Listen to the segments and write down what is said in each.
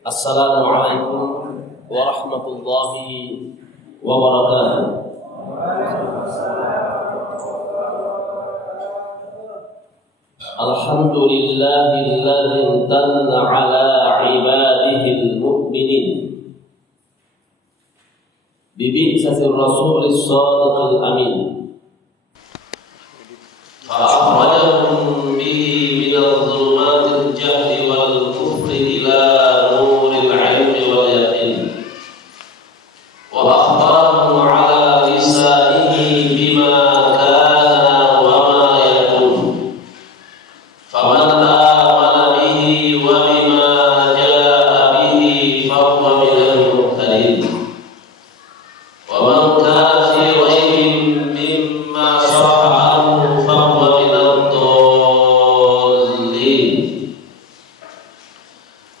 Assalamualaikum warahmatullahi wabarakatuh. Alhamdulillahilladzi amtanna ala ibadihil mu'minin bi bi'satir rasulis shadiqil amin fa akhrajahum bihi minadh dhulumatil jahli wal kufri ila nuril ilmi wal yaqin wa akhbarahum ala lisanihi bima kana wa ma yakun faman amana bihi wa bima jaa bihi fa huwa minal muhtadin wa man kana fi raybin mimma sara'a anhu fa huwa minad dallin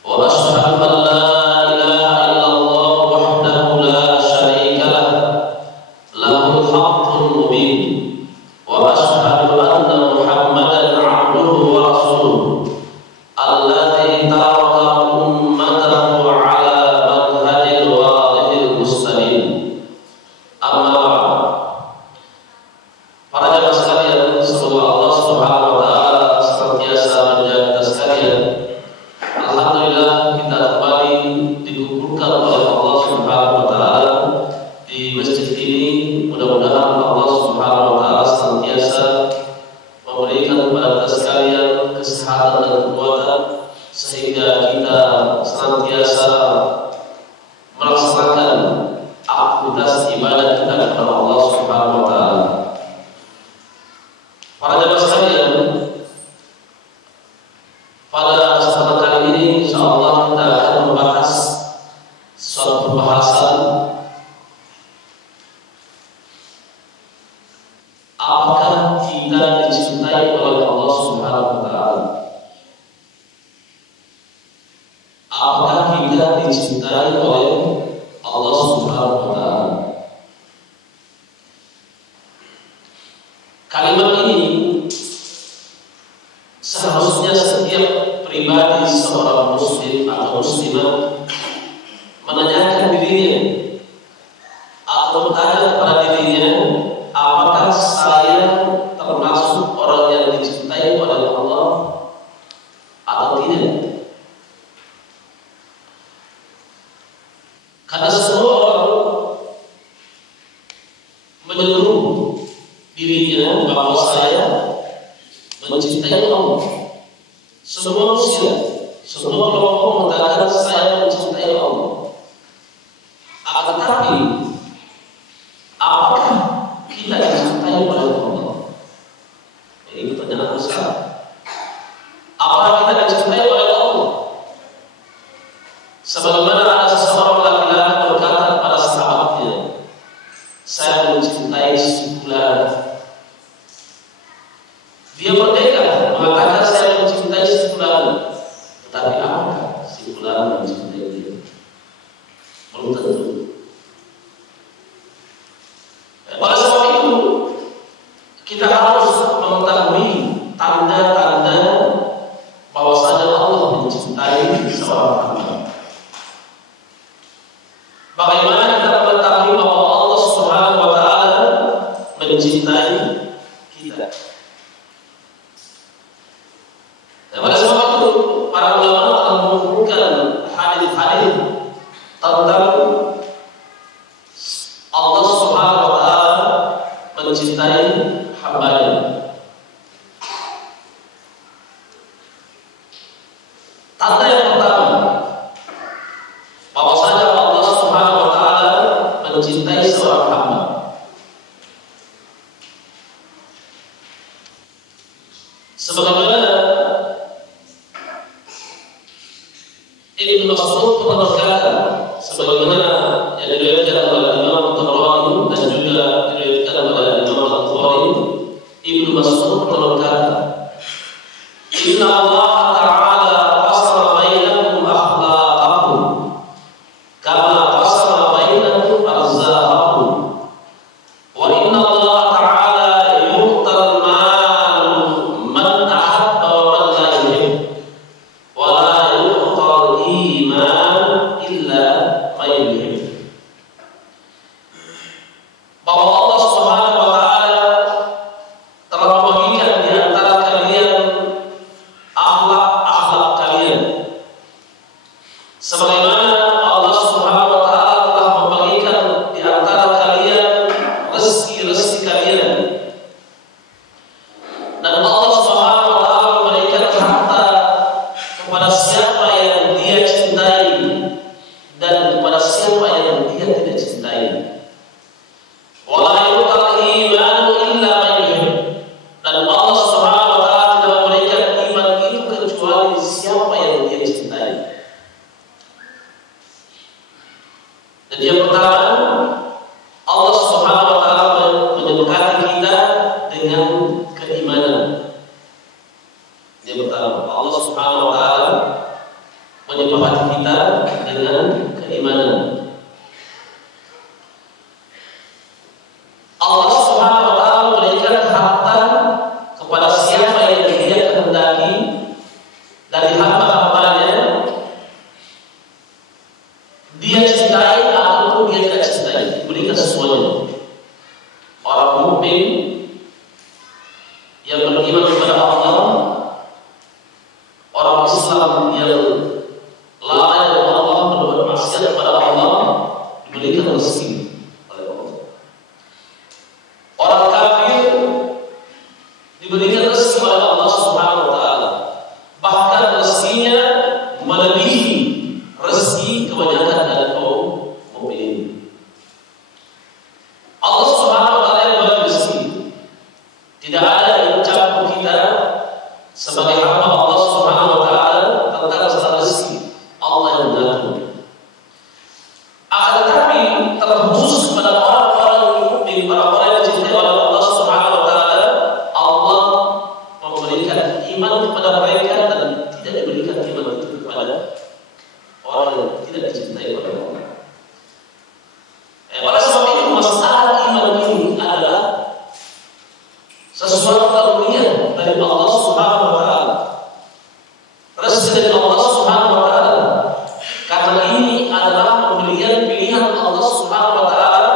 wa ashhadu an la ilaha illallah wahdahu la sharika lah lahul haqqul mubin wa ashhadu anna muhammadan abduhu wa rasuluh alladzi taraka ummatahu ala manhajil wadihil mustaqim. Amma ba'd. Para jemaah sekalian, semoga Allah Subhanahu wa taala senantiasa menjaga kita sekalian. Alhamdulillah kita kembali dikumpulkan oleh Allah Subhanahu wa taala di masjid ini. Mudah-mudahan Allah Subhanahu wa taala senantiasa memberikan kepada kita sekalian kesehatan dan kekuatan sehingga kita senantiasa melaksanakan aktivitas ibadah kita kepada Allah Subhanahu wa taala. Para jemaah sekalian, pada kesempatan kali ini insyaallah kita akan membahas suatu pembahasan apakah kita dicintai oleh Allah Subhanahu wa taala? Apakah kita dicintai oleh Allah Subhanahu wa taala? Kalimat ini seharusnya setiap pribadi seorang muslim atau muslimah menanyakan dirinya atau bertanya kepada dirinya, apakah saya termasuk orang yang dicintai oleh Allah atau tidak? Karena semua orang menyeluruh dirinya bahwa saya mencintai Allah. Semua manusia, semua kelompok mengatakan saya mencintai Allah. Akan tetapi, apakah kita dicintai oleh Allah? Ini pertanyaan besar. Apakah kita dicintai oleh Allah? Sebagaimana ada seseorang laki-laki berkata kepada sahabatnya, saya mencintai si fulan. Dia merdeka mengatakan saya mencintai si fulan, tetapi apakah si fulan mencintai dia? Belum tentu. Oleh sebab itu, kita harus mengetahui tanda-tanda bahwasanya Allah mencintai seorang hamba. Bagaimana kita mengetahui bahwa Allah Subhanahu wa taala mencintai kita? Oleh sebab itu, para ulama telah mengumpulkan hadis-hadis tentang Allah Subhanahu wa taala mencintai hamba-Nya. Tanda yang pertama, bahwasanya Allah Subhanahu wa taala mencintai seorang hamba. Sebagaimana Ibnu Mas'ud pernah berkata, sebagaimana yang diriwayatkan oleh Imam Tabrani dan juga diriwayatkan oleh Imam Al-Bukhari, Ibnu Mas'ud pernah berkata, Inna Allah Ta'ala qasama bainakum akhlaqakum kama qasama bainakum arzaqakum wa inna Allah Ta'ala yu'tal mal man ahabba wa man la yuhib wa la yu'tal iman dengan keimanan. Yang pertama, Allah Subhanahu wa taala menyepakati kita dengan keimanan. Allah Subhanahu wa taala memberikan harta kepada siapa yang Dia kehendaki dari hamba-hambanya. Dia cintai ataupun Dia tidak cintai, diberikan semuanya. Orang mukmin yang beriman kepada Allah, orang Islam yang lalai dari Allah, berbuat maksiat kepada Allah, diberikan rezeki oleh Allah. Orang kafir diberikan rezeki oleh Allah Subhanahu wa taala. Bahkan rezekinya melebihi rezeki kebanyakan dari kaum mukminin. Allah Subhanahu wa taala yang memberi rezeki. Tidak ada yang campur kita sebagai hamba Allah Subhanahu wa taala tentang masalah rezeki. Allah yang mengatur. Akan tetapi terkhusus kepada orang-orang mukmin, orang-orang yang dicintai oleh Allah Subhanahu wa taala, Allah memberikan iman kepada mereka dan tidak diberikan iman itu kepada orang yang tidak dicintai oleh Allah. Oleh sebab itu masalah iman ini adalah sesuatu karunia dari Allah Subhanahu wa taala. Rezeki dari Allah Subhanahu wa taala. Karena ini adalah pemberian pilihan Allah Subhanahu wa taala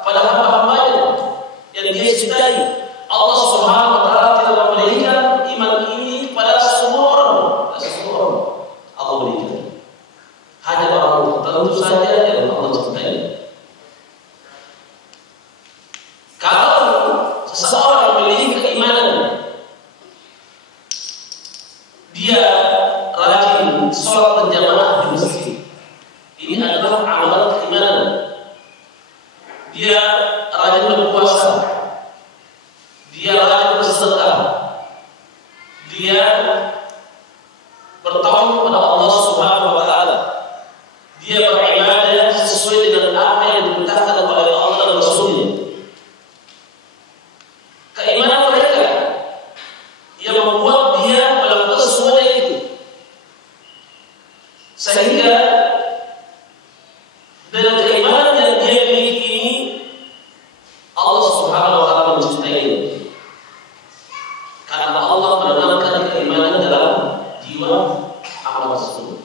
kepada hamba-hambanya yang Dia cintai. Allah Subhanahu wa taala tidak memberikan iman ini kepada semua orang. Allah berikan. Hanya orang tertentu saja yang Allah cintai. Kalau seseorang memiliki keimanan, dia rajin sholat berjamaah di masjid, ini adalah amalan keimanan. Dia rajin berpuasa, dia rajin bersedekah, dia bertawaf kepada Allah Subhanahu wa taala, dia beribadah sesuai dengan apa yang diperintahkan oleh Allah dan Rasul-Nya. Keimanan mereka yang membuat dia melakukan semuanya itu, sehingga dengan keimanan yang dia miliki ini, Allah Subhanahu wa taala mencintainya. Karena Allah menanamkan keimanan dalam jiwa amal tersebut.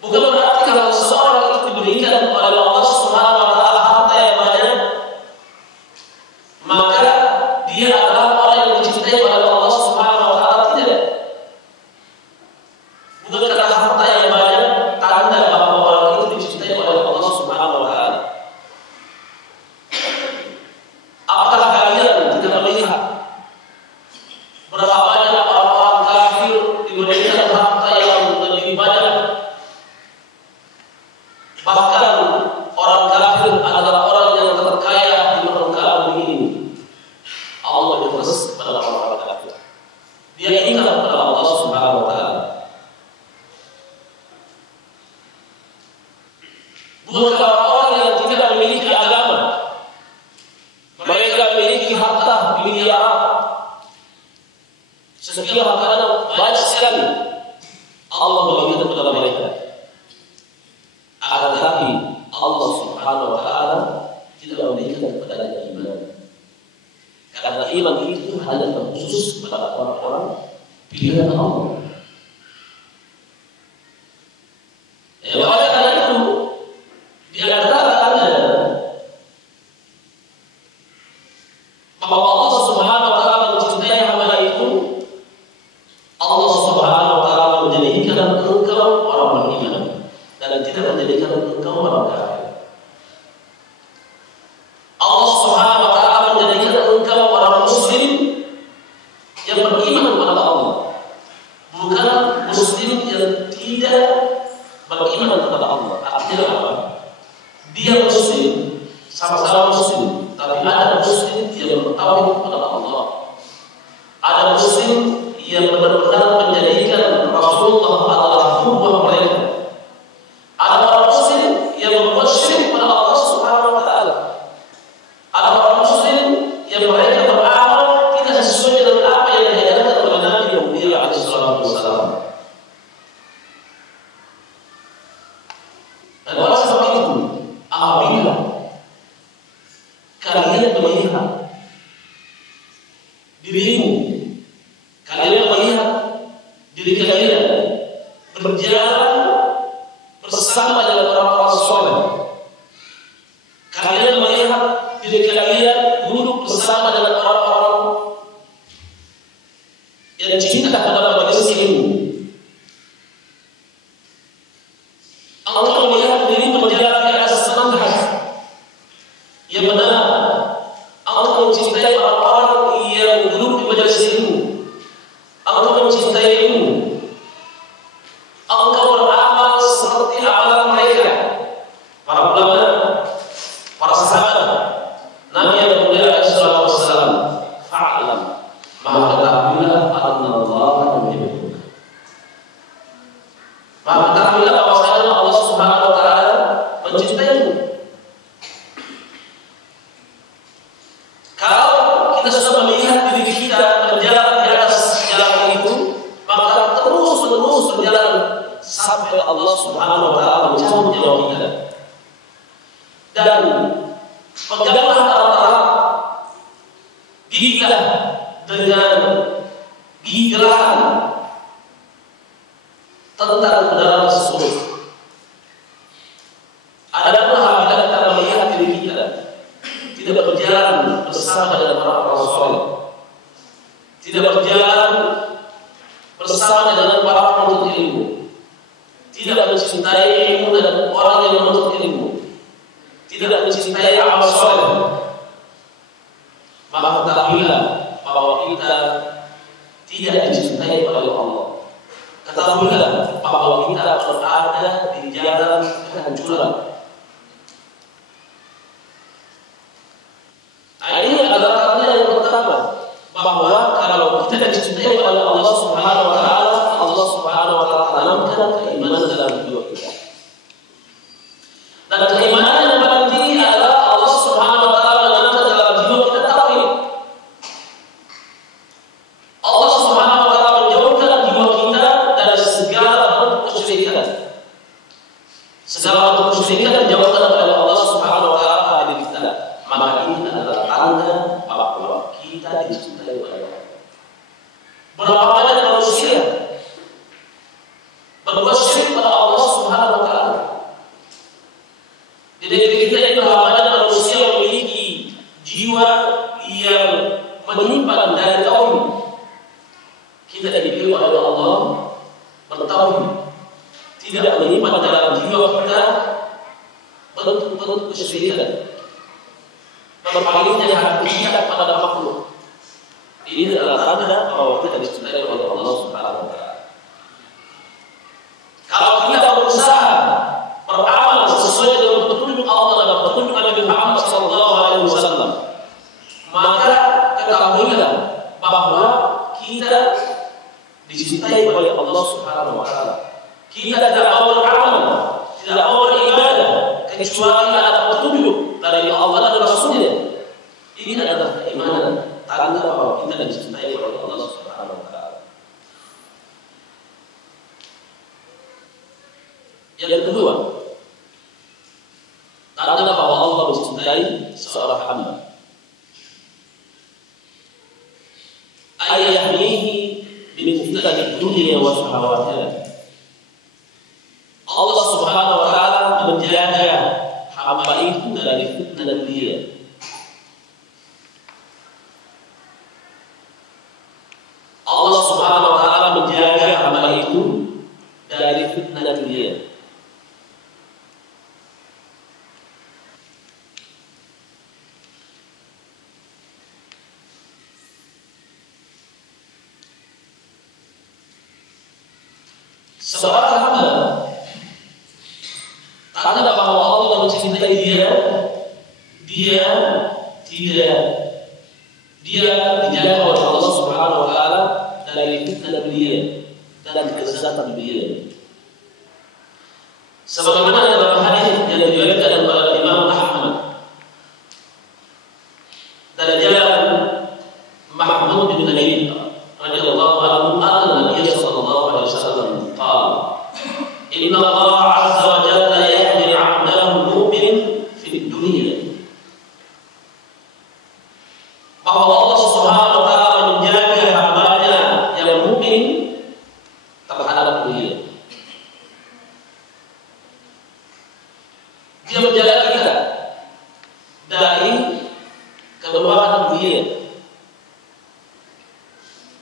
Bukan berarti kalau seseorang itu diberikan oleh Allah Subhanahu wa taala harta yang banyak, maka dia adalah orang yang dicintai oleh Allah Subhanahu wa taala. Tidak. Bukan karena harta yang banyak tanda bahwa orang itu dicintai oleh Allah Subhanahu wa taala. Apakah kalian tidak melihat berapa banyak orang-orang kafir diberikan harta yang lebih banyak? Bahkan orang kafir adalah orang yang terkaya di muka bumi ini. Allah berkeras kepada orang-orang kafir. Dia ingat kepada Allah Subhanahu wa taala. Bukan orang yang tidak memiliki agama. Mereka memiliki harta miliaran. Sekian hartanya banyak sekali. Allah memberikan kepada mereka. Akan tetapi Allah Subhanahu wa taala tidak memberikan kepadanya iman. Karena iman itu hanya terkhusus kepada orang-orang pilihan Allah. Oleh karena itu, di antara tanda bahwa Allah Subhanahu wa taala mencintai hamba itu, Allah Subhanahu wa taala menjadikan engkau orang beriman dan tidak menjadikan engkau orang kafir. Allah Subhanahu wa taala menjadikan engkau orang muslim yang beriman kepada Allah, bukan muslim yang tidak beriman kepada Allah. Artinya apa? Dia muslim, sama-sama muslim, tapi ada muslim yang bertauhid kepada Allah. Ada muslim yang benar-benar menjadikan Rasulullah adalah qudwah mereka. Ada orang muslim yang berbuat syirik kepada Allah mencintaimu. Kalau kita sudah melihat diri kita berjalan di atas jalan itu, maka terus-menerus berjalan sampai Allah Subhanahu wa taala mencabut nyawa kita. Dan peganglah erat-erat gigilah dengan gigi gerahan tentang kebenaran tersebut. Adapun apabila kita melihat diri kita tidak berjalan bersama dengan orang-orang soleh, tidak berjalan bersama dengan para penuntut ilmu, tidak mencintai ilmu dan orang yang menuntut ilmu, tidak mencintai amal soleh, maka ketahuilah bahwa kita tidak dicintai oleh Allah. Ketahuilah bahwa kita berada di jalan kehancuran. Ini adalah tanda yang pertama, bahwa kalau kita dicintai oleh Allah Subhanahu wa taala, Allah Subhanahu wa taala tanamkan keimanan dalam jiwa kita. Dan keimanan yang paling tinggi adalah Allah Subhanahu wa taala menanamkan dalam jiwa kita tauhid. Allah Subhanahu wa taala menjauhkan jiwa kita dari segala bentuk kesyirikan. Segala bentuk kesyirikan dijauhkan oleh Allah Subhanahu wa taala pada diri kita. Maka ini adalah tanda bahwa kita dicintai oleh Allah. Berapa banyak manusia berbuat syirik pada Allah Subhanahu wa taala. Di negeri kita ini berapa banyak manusia memiliki jiwa yang menyimpan dari tauhid. Kita dipilih oleh Allah bertauhid, tidak menyimpan dalam jiwa kita bentuk-bentuk kesyirikan, berpalingnya hati kita kepada makhluk. Ini adalah tanda bahwa kita dicintai oleh Allah Subhanahu wa taala. Kalau kita berusaha beramal sesuai dengan petunjuk Allah dan petunjuk Nabi Muhammad SAW, maka ketahuilah bahwa kita dicintai oleh Allah Subhanahu wa taala. Kita tidak mau beramal, tidak mau beribadah kecuali ada petunjuk dari Allah dan Rasul-Nya. Ini adalah keimanan, tanda bahwa kita dicintai oleh Allah Subhanahu wa taala. Yang kedua, tanda bahwa Allah mencintai seorang hamba, ayahmihi min fitnati dunya wa syahawatiha. Allah Subhanahu wa taala menjaga hamba itu dari fitnah dunia. Allah Subhanahu wa taala menjaga hamba itu dari fitnah dunia. Seorang hamba tanda bahwa Allah mencintai dia dijaga oleh Allah Subhanahu wa taala dari fitnah dunia dan kelezatan dunia. Sebagaimana dalam hadis yang diriwayatkan oleh Imam Ahmad dari jalan Mahmud bin Nabi radhiyallahu anhu, Nabi sallallahu alaihi wasallam qala, inna Allah azza wa jalla yahdi 'abdahu mu'min fi dunya. Bahwa Allah Subhanahu wa taala menjaga hamba-Nya yang mukmin terhadap dunia. Dia menjaga kita dari kemewahan dunia.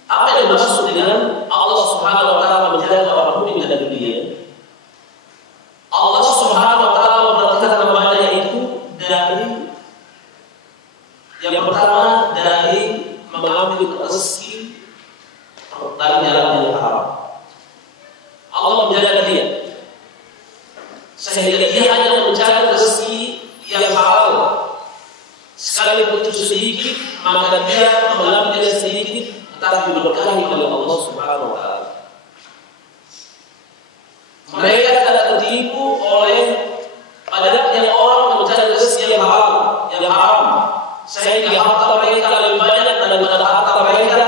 Apa yang dimaksud dengan Allah Subhanahu wa taala menjaga orang mukmin dari dunia? Allah Subhanahu wa taala memperhatikan hamba-Nya itu dari yang pertama, dari mengambil rezeki dari jalan yang haram. Allah menjaga dia sehingga dia hanya mencari rezeki yang halal. Sekalipun itu sedikit, maka dia mengambil sedikit, tetapi diberkahi oleh Allah Subhanahu wa taala. Mereka tidak tertipu oleh banyaknya orang mencari rezeki yang halal, yang haram, sehingga harta mereka lebih banyak daripada harta mereka.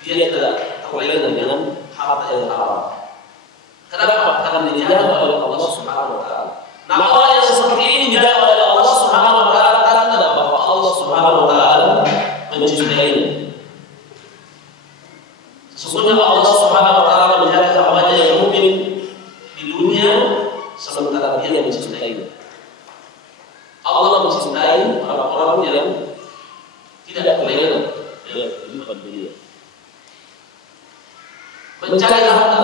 Dia tidak terlena dengan harta yang haram. Kenapa? Karena dijaga oleh Allah Subhanahu wa taala. Nah, orang yang seperti ini dijaga oleh Allah Subhanahu wa taala, tanda bahwa Allah Subhanahu wa taala mencintainya. Sesungguhnya Allah Subhanahu wa taala menjaga hamba-Nya yang mukmin di dunia sementara Dia mencintainya. Allah mencintai orang-orang yang tidak terlena dengan kehidupan dunia. Mencari harta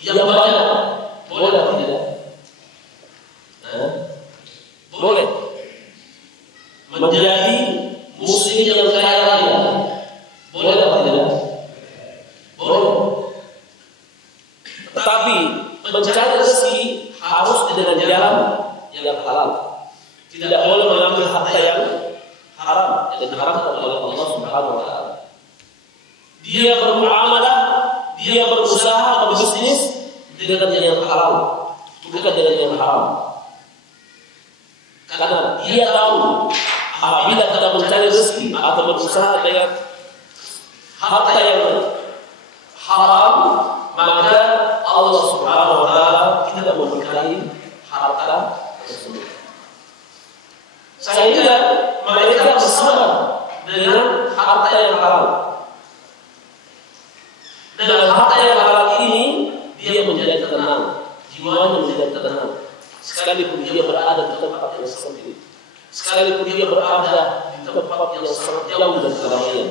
yang banyak, boleh atau tidak? Boleh. Menjadi muslim yang kaya raya, boleh atau tidak? Boleh. Tetapi mencari rezeki harus dengan jalan yang halal. Tidak boleh mengambil harta yang haram, yang diharamkan oleh Allah Subhanahu wa taala. Dia bermuamalah, dia berusaha, berbisnis dengan yang halal, bukan dengan yang haram. Karena dia tahu apabila kita mencari rezeki atau berusaha dengan harta yang haram, maka Allah Subhanahu wa taala tidak memberkahi harta tersebut. Sehingga mereka bersabar dengan harta yang halal. Dengan harta yang halal ini dia menjadi tenang, jiwanya menjadi tenang. Sekalipun dia berada di tempat yang sempit, sekalipun dia berada di tempat yang sangat jauh dari keramaian,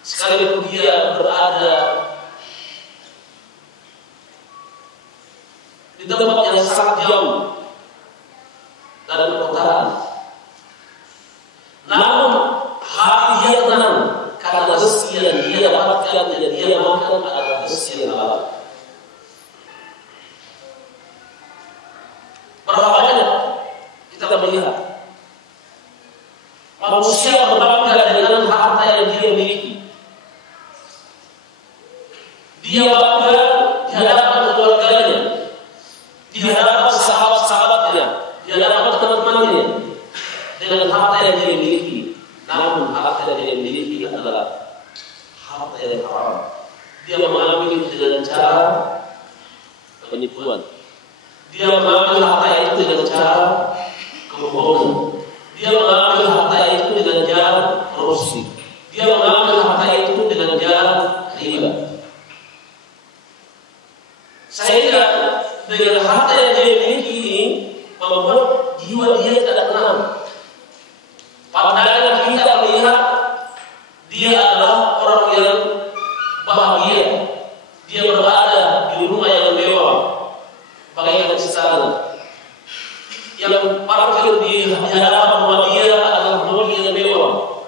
sekalipun dia berada di tempat yang sangat jauh dari perkotaan, namun hati dia tenang karena rezeki yang dia dapatkan dan dia makan adalah rezeki yang halal. Berapa banyak kita melihat manusia berbangga dengan harta yang dia miliki. Dia bangga di hadapan keluarganya, di hadapan sahabat-sahabatnya, di hadapan teman-temannya dengan harta yang dia miliki. Namun harta yang dia miliki adalah harta yang haram. Dia mengambil itu dengan cara penipuan. Dia mengambil harta itu dengan cara kebohongan. Dia mengambil harta itu dengan cara korupsi. Dia mengambil harta itu dengan cara riba. Sehingga dengan harta yang dia miliki ini membuat jiwa dia tidak tenang. Pandangan kita melihat dia adalah orang yang bahagia. Dia berada di rumah yang mewah, bagaikan istana. Yang parkir di hadapan rumah dia adalah mobil yang mewah.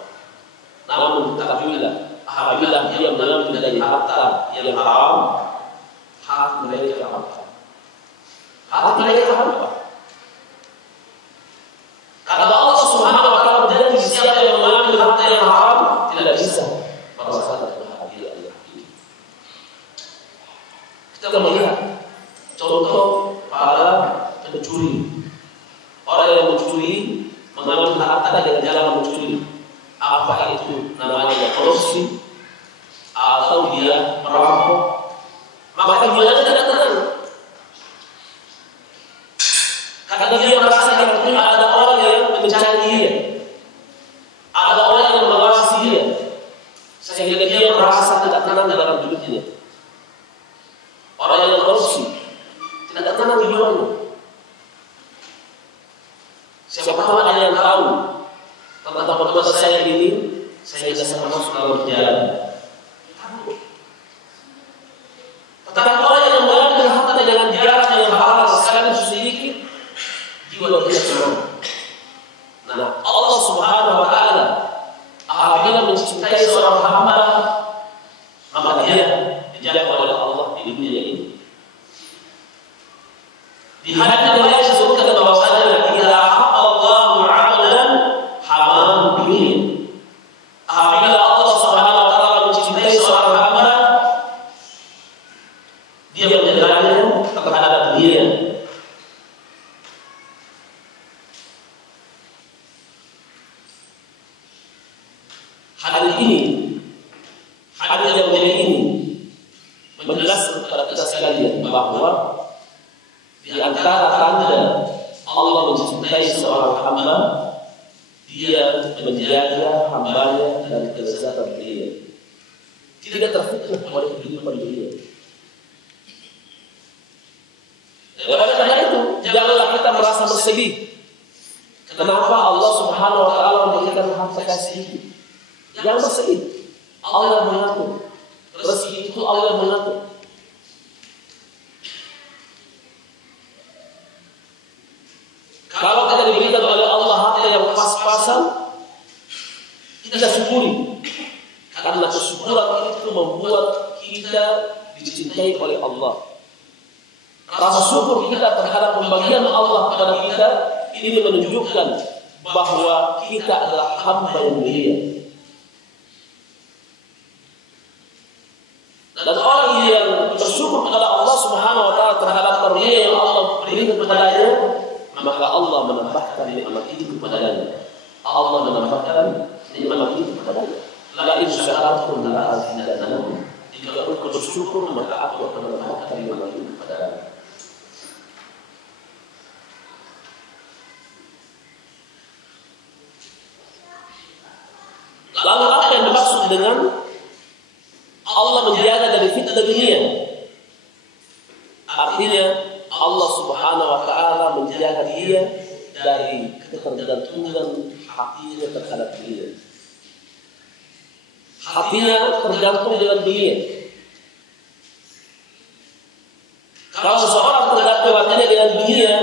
Namun apabila dia mengambil dari harta yang haram, hati mereka hampa. Hati mereka hampa. Kata Allah Subhanahu wa taala, jadi siapa yang mengambil harta yang haram tidak bisa merasakan kebahagiaan yang hakiki. Kita melihat contoh para pencuri. Orang yang mencuri mengambil harta dengan jalan mencuri. Apakah itu namanya korupsi atau dia merampok? Maka dia tidak tenang. Karena dia merasa hidupnya ada orang yang mencari dia, ada orang yang mengawasi dia, sehingga dia merasa tidak tenang dalam hidupnya. Orang yang korupsi tidak tenang di hidupnya. Siapa tahu ada yang tahu tentang perbuatan saya ini, saya bisa masuk dalam jalan. Tetapi orang yang mengambil harta dengan jalan yang halal sekali sedikit, jiwa dia tenang. Nah, Allah Subhanahu wa taala apabila mencintai seorang hamba, maka dia dijaga oleh Allah di dunia ini. Di hadis yang lain disebutkan bahwasanya jika Allahu 'amalan haram dunia. Apabila Allah Subhanahu wa taala mencintai seorang hamba, dia menjadikannya Di antara tanda Allah mencintai seorang hamba, dia menjaga hambanya dari kelezatan dunia, tidak terfitnah oleh kehidupan dunia. Oleh karena itu, janganlah kita merasa bersedih. Kenapa Allah Subhanahu wa taala memberikan harta kasih? Jangan bersedih. Allah mengatur. Rezeki itu Allah mengatur. Kalau kita diberikan oleh Allah harta yang pas-pasan, kita syukuri. Karena kesyukuran itu membuat kita dicintai oleh Allah. Rasa syukur kita terhadap pembagian Allah kepada kita ini menunjukkan bahwa kita adalah hamba yang mulia. Dan orang yang bersyukur kepada Allah Subhanahu wa taala terhadap karunia yang Allah berikan kepadanya, maka Allah menambahkan nikmat itu kepadanya. Allah menambahkan nikmat itu kepadanya. La in syakartum la azidannakum. Jika engkau bersyukur, maka aku akan menambahkan nikmat itu kepadanya. Lalu apa yang dimaksud dengan Allah menjaga dari fitnah dunia? Artinya Allah Subhanahu wa taala menjaga dia dari ketergantungan hatinya terhadap dunia. Hatinya tergantung dengan dunia. Kalau seseorang tergantung hatinya dengan dunia,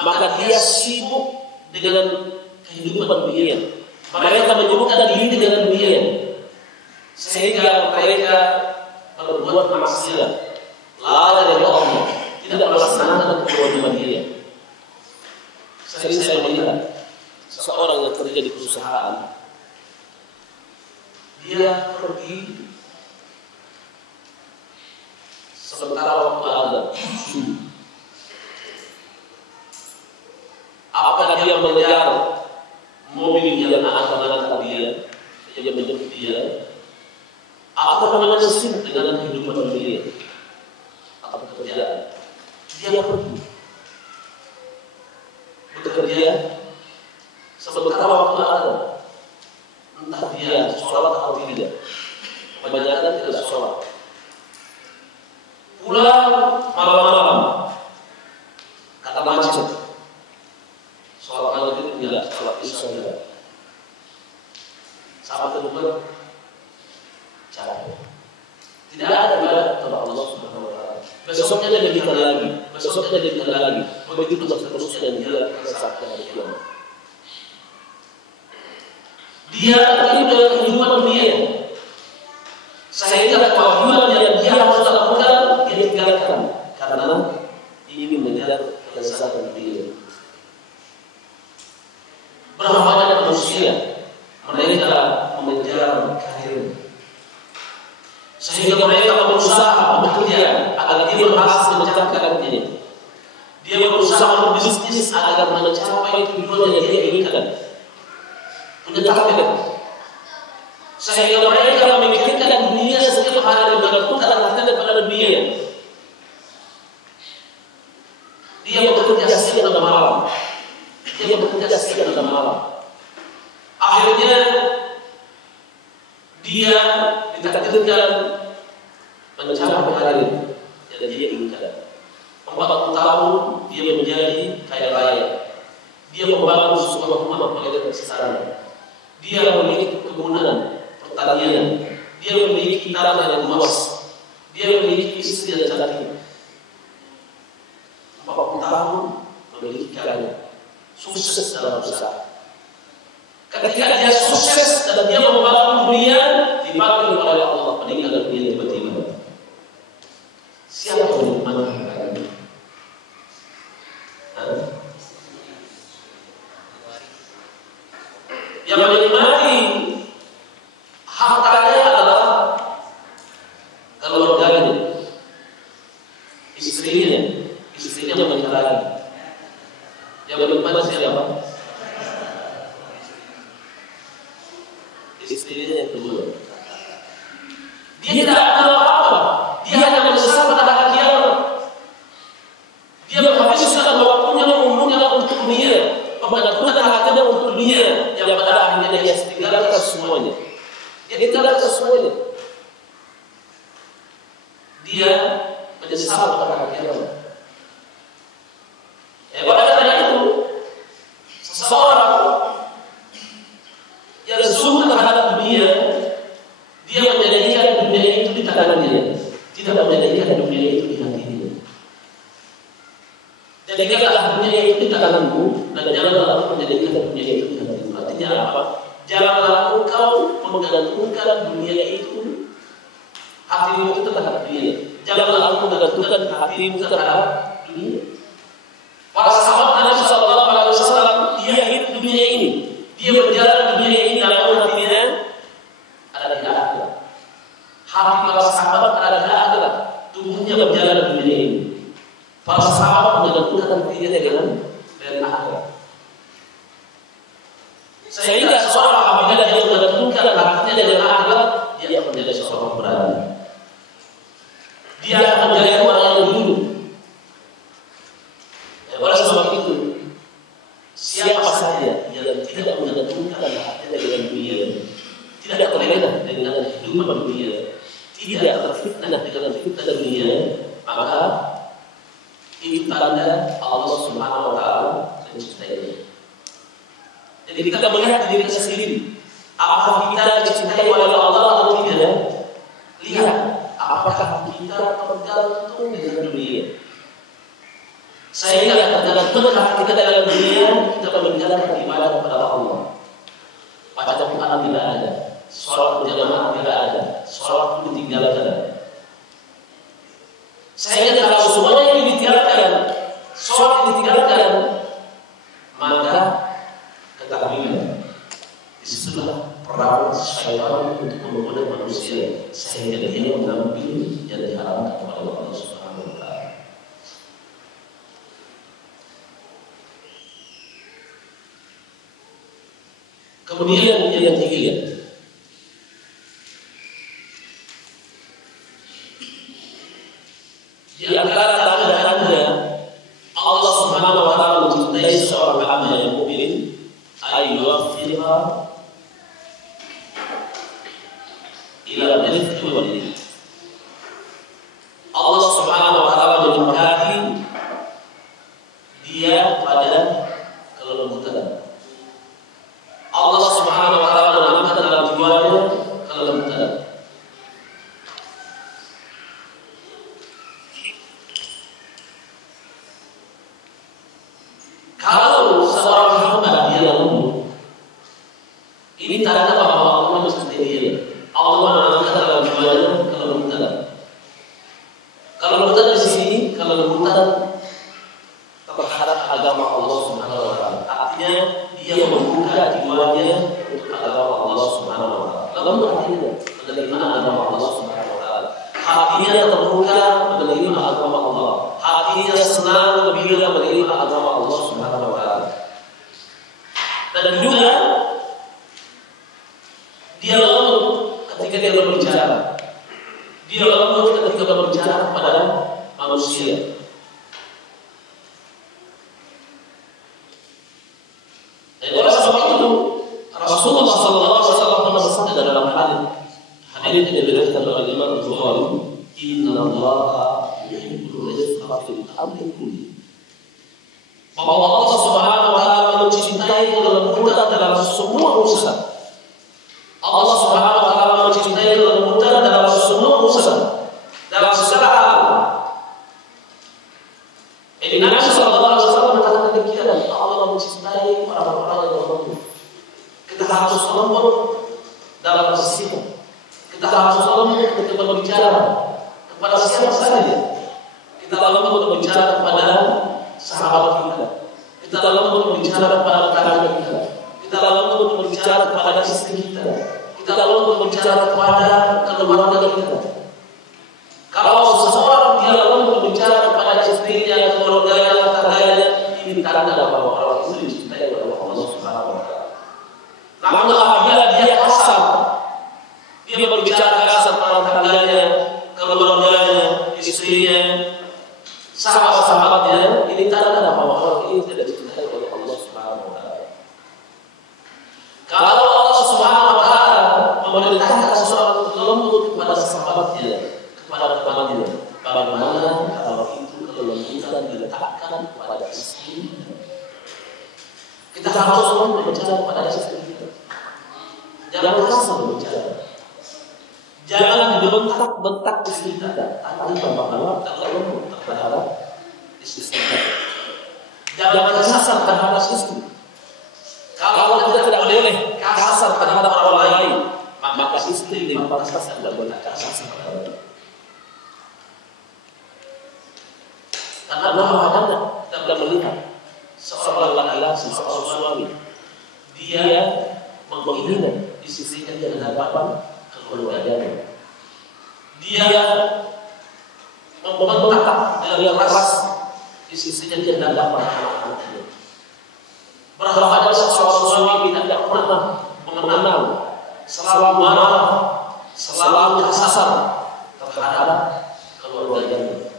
maka dia sibuk dengan kehidupan dunia. Mereka menyibukkan diri dengan dunia, sehingga mereka berbuat maksiat, lalai dari Allah, tidak melaksanakan kewajiban dia. Sering saya melihat seseorang yang kerja di perusahaan, dia pergi sementara waktu azan. Apakah dia mengejar mobil yang akan mengantar dia, yang menjemput dia, atau menyesuaikan dengan kehidupan dia atau pekerjaan? Dia pergi bekerja sementara waktu azan. Entah dia sholat atau tidak, kebanyakan tidak sholat. Pulang malam-malam karena macet, sholat maghrib tidak, sholat isya tidak. Sampai lupa caranya. Tidak ada ibadah kepada Allah Subhanahu wa taala. Besoknya dia demikian lagi, besoknya dia demikian lagi. Begitu seterusnya dia sampai hari kiamat. Dia tertipu dengan kehidupan dunia, sehingga kewajiban yang dia harus lakukan dia tinggalkan karena ingin mengejar kelezatan dunia. Berapa banyak manusia mereka mengejar karir, sehingga mereka berusaha bekerja agar dia berhasil mencapai dirinya. Dia berusaha berbisnis agar mencapai tujuan yang dia inginkan. Punya target, sehingga mereka memikirkan dunia setiap hari, menggantungkan hatinya kepada dunia. Dia bekerja siang dan malam. Dia bekerja siang dan malam. Akhirnya dia ditakdirkan mencapai karir yang dia inginkan. 40 tahun dia menjadi kaya raya. Dia membangun sebuah rumah pada istana. Dia memiliki kebunan pertanian. Dia memiliki tanah yang luas. Dia memiliki istri dan cantik. 40 tahun memiliki kaya, sukses dalam usaha. Ketika dia sukses dan dia membangun dunia, dipanggil oleh Allah meninggal dunia tiba-tiba. Siapa yang menikmati? Yang menikmati hartanya adalah keluarganya, istrinya menikah lagi. Yang menikmati siapa? Istrinya yang kedua. Dia tidak tahu apa-apa. Dia hanya menyesal pada hari kiamat. Dia dunia, menggantungkan hatinya untuk dunia, yang pada akhirnya dia tinggalkan semuanya. Dia tinggalkan semuanya. Dia menyesal pada hari kiamat. Oleh karena itu, seseorang yang sungguh terhadap dunia, dia menjadikan dunia itu di tangannya, tidak menjadikan dunia itu di hatinya. Jadikanlah dunia itu di tanganmu, dan janganlah menjadikan dunia itu di hatimu. Artinya apa? Janganlah engkau menggantungkan dunia itu, hatimu itu terhadap dunia. Janganlah engkau menggantungkan hatimu terhadap dunia. Para sahabat Nabi Sallallahu Alaihi Wasallam, dia hidup di dunia ini, dia berjalan di dunia ini, namun hatinya ada di akhirat. Hati para sahabat ada di akhirat, tubuhnya berjalan di dunia ini. Para sahabat menggantungkan dirinya dengan akhirat. Sehingga seorang apabila dia menggantungkan hatinya dengan akhirat, dia akan menjadi seorang berani. Dia akan menjadi orang yang dulu. Oleh sebab itu, siapa saja yang tidak menggantungkan hatinya dengan dunia, tidak terlena dengan kehidupan dunia, tidak terfitnah dengan fitnah dunia, maka itu tanda Allah Subhanahu wa Ta'ala mencintainya. Jadi kita melihat diri kita sendiri, apakah kita dicintai oleh Allah atau tidak? Lihat, apakah kita tergantung dengan dunia? Sehingga tergantung hati kita dengan dunia, kita akan menjalankan ibadah kepada Allah. Baca Quran tidak ada, sholat berjamaah tidak ada, sholat itu ditinggalkan. Sehingga kalau semuanya ini ditinggalkan, sholat ditinggalkan, maka ketahuilah disitulah perahu syaitan untuk menggoda manusia, sehingga dia mengambil yang diharamkan kepada Allah Subhanahu wa Ta'ala. Kemudian yang ketiga, di antara tanda-tanda Allah Subhanahu wa Ta'ala mencintai seorang hamba yang mukmin, ayyuwaffiqa ila rizqi wal rizq. Allah Subhanahu wa Ta'ala memberkati dia pada kelembutan. Allah Subhanahu wa Ta'ala menanamkan dalam jiwanya kelembutan. Kalau seorang hamba dia lembut, ini tanda bahwa Allah mencintai dia. Allah menanamkan dalam jiwanya kelembutan. Kelembutan di sini, kelembutan terhadap agama Allah Subhanahu wa Ta'ala. Artinya dia membuka jiwanya untuk agama Allah Subhanahu wa Ta'ala. Lembut hatinya menerima agama Allah Subhanahu wa Ta'ala. Hatinya terbuka menerima agama Allah. Hatinya senang gembira menerima agama Allah Subhanahu wa Ta'ala. Dan juga dia lembut ketika dia berbicara. Dia lembut ketika berbicara kepada manusia. Oleh sebab itu Rasulullah Sallallahu Alaihi Wasallam pernah bersabda dalam hadis yang diriwayatkan oleh Imam Bukhari, Inna Allah yuhibbul rifqa fil amri kulli. Bahwa Allah Subhanahu wa Ta'ala mencintai kelembutan dalam semua urusan. Allah Subhanahu wa Ta'ala mencintai kelembutan dalam semua urusan, dalam segala hal. Nabi Sallallahu Alaihi Wasallam mengatakan demikian, Allah mencintai orang-orang yang lembut. Kita harus lembut dalam bersikap. Kita harus lembut ketika berbicara kepada siapa saja. Kita lembut berbicara kepada sahabat kita. Kita lembut berbicara kepada tetangga kita. Kita lembut berbicara kepada istri kita. Kita lembut berbicara kepada keluarga kita. Kalau seseorang dia lembut berbicara kepada istrinya, keluarganya, tetangganya, ini tanda bahwa orang itu dicintai oleh Allah Subhanahu wa Ta'ala. Namun apabila dia kasar, dia berbicara kasar kepada tetangganya, keluarganya, istrinya, sahabat-sahabatnya, ini tanda bahwa orang ini tidak dicintai oleh Allah memperhatikan kepada istri. Kita harus berbicara kepada istri kita. Jangan kasar berbicara. Jangan bentak-bentak istri kita. Tanpa bahwa kita lembut terhadap istri kita. Jangan kasar terhadap istri. Kalau kita tidak boleh kasar terhadap orang lain, maka istri yang pantas tidak boleh kasar terhadap. Karena Muhammad tidak melihat seorang laki-laki, seorang suami, dia menghina istrinya di hadapan keluarganya. Dia membentak dengan keras istrinya di hadapan anak-anaknya. Berapa seorang suami tidak pernah mengenal, selalu marah, selalu kasar terhadap keluarganya.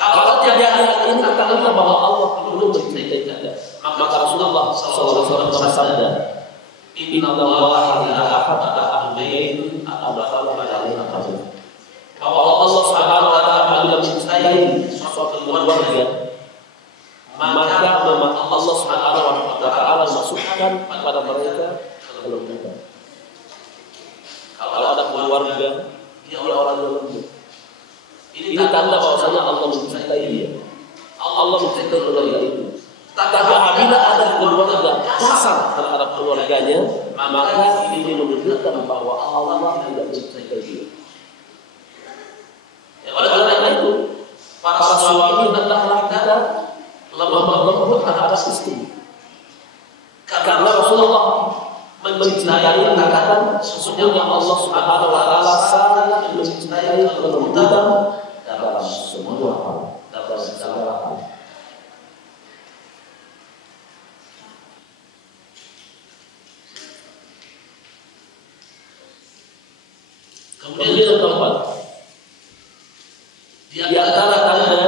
Kalau terjadi hal ini, ketahuilah bahwa Allah belum mencintai kita. Maka Rasulullah SAW bersabda, Inna Allah idza ahabba ahli baitin adkhala alaihi rahmah. Bahwa Allah Subhanahu wa taala apabila mencintai suatu keluarga, maka Allah Subhanahu wa taala masukkan kepada mereka kelembutan. Kalau ada keluarga, dia orang yang lembut. Ini tanda bahwasanya Allah mencintai dia. Allah mencintai keluarga itu. Tapi apabila ada keluarga kasar terhadap keluarganya, maka ini menunjukkan bahwa Allah tidak mencintai dia. Oleh karena itu, para suami hendaklah kita lemah lembut terhadap istri. Karena Rasulullah mencintai mengatakan sesungguhnya Allah Subhanahu wa taala sangat mencintai kelembutan dalam semua hal, dalam segala hal. Kemudian yang keempat, di antara tanda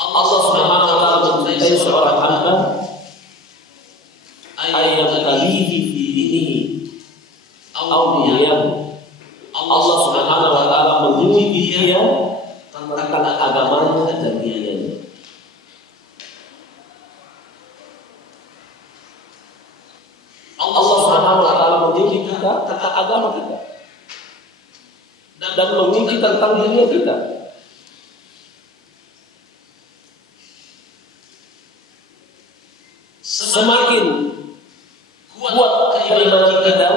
Allah Subhanahu wa taala mencintai seorang hamba, ayat talihi fi dinihi au diyahu. Allah Subhanahu wa taala menguji dia tentang agamanya dan dianya. Allah Subhanahu wa taala menguji kita tentang agama kita dan menguji tentang dunia kita. Semakin kuat keimanan kita,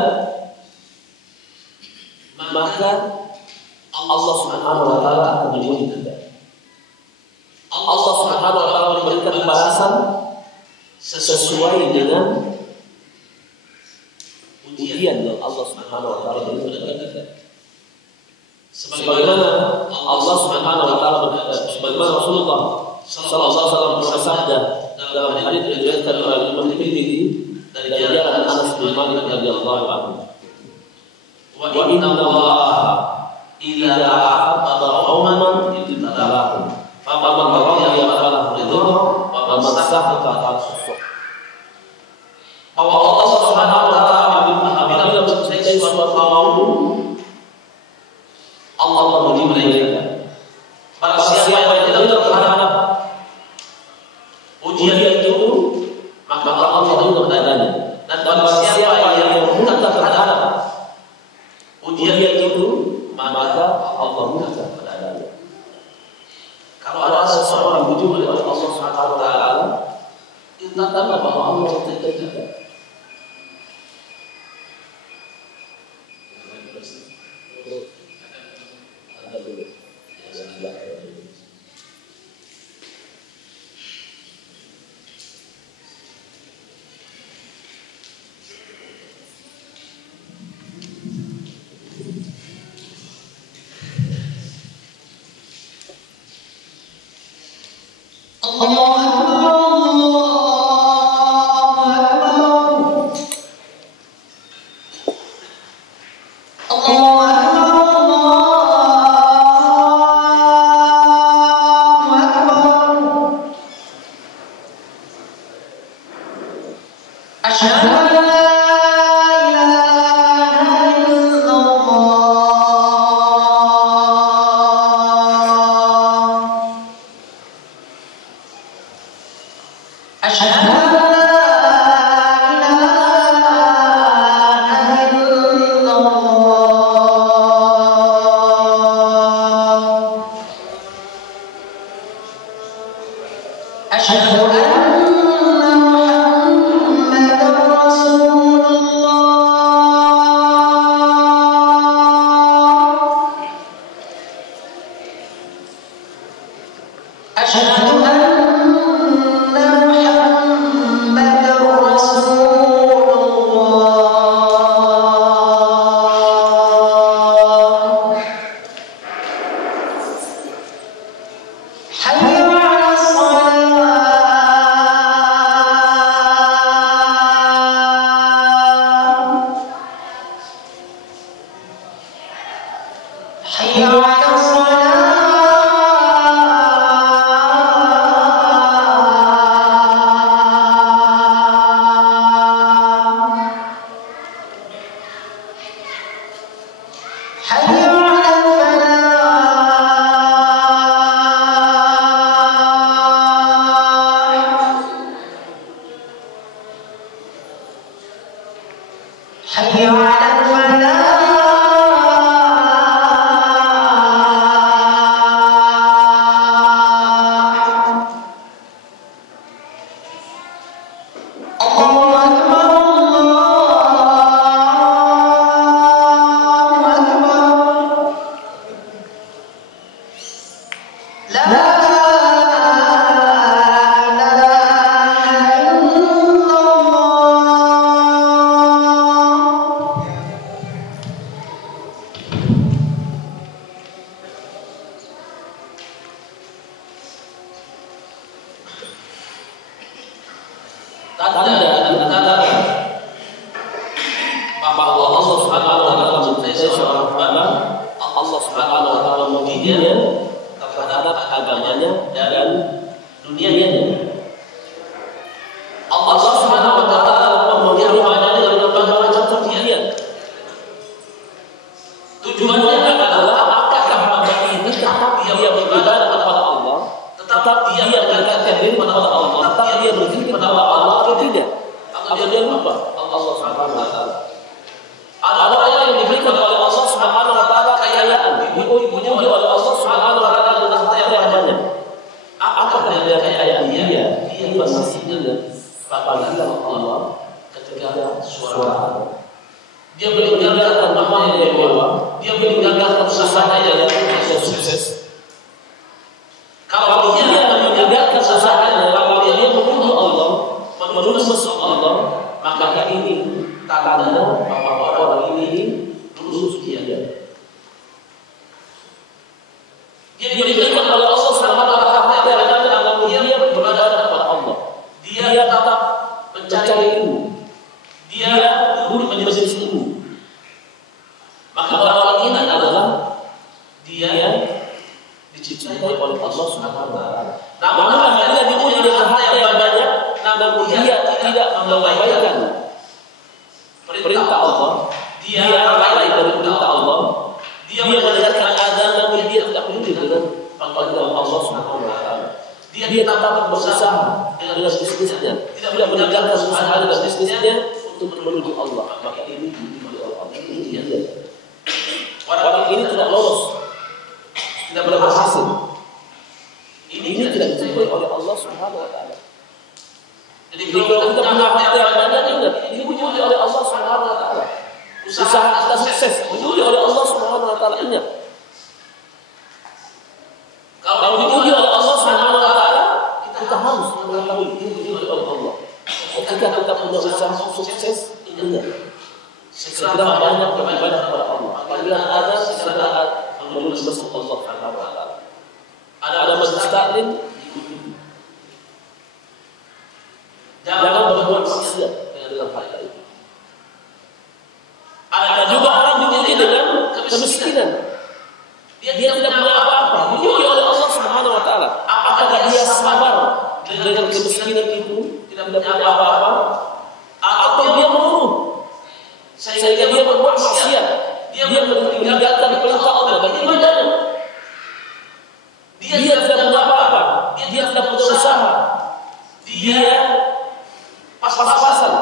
maka Allah Subhanahu wa taala akan menguji kita. Allah Subhanahu wa taala memberikan balasan sesuai dengan ujian yang Allah Subhanahu wa taala berikan kepada kita. Sebagaimana Allah Subhanahu wa taala sebagaimana Rasulullah sallallahu alaihi wasallam bersabda dalam hadis yang diriwayatkan oleh Imam Tirmidzi dari jalan Anas bin Malik radhiyallahu anhu. Wa inna Allah idza ahabba qauman ibtalahum faman radiya falahu ridha wa man sakhata falahu. Bahwa Allah Subhanahu wa taala apabila mencintai suatu kaum, Allah menguji mereka. Barang siapa yang tidak terhadap ujian itu, maka Allah juga menadanya. Dan barang siapa yang murka terhadap ujian itu, maka Allah murka menadanya. Kalau ada seseorang diuji oleh Allah Subhanahu wa taala, itu tanda bahwa Allah mencintai kita. Allah dia pas-pasan.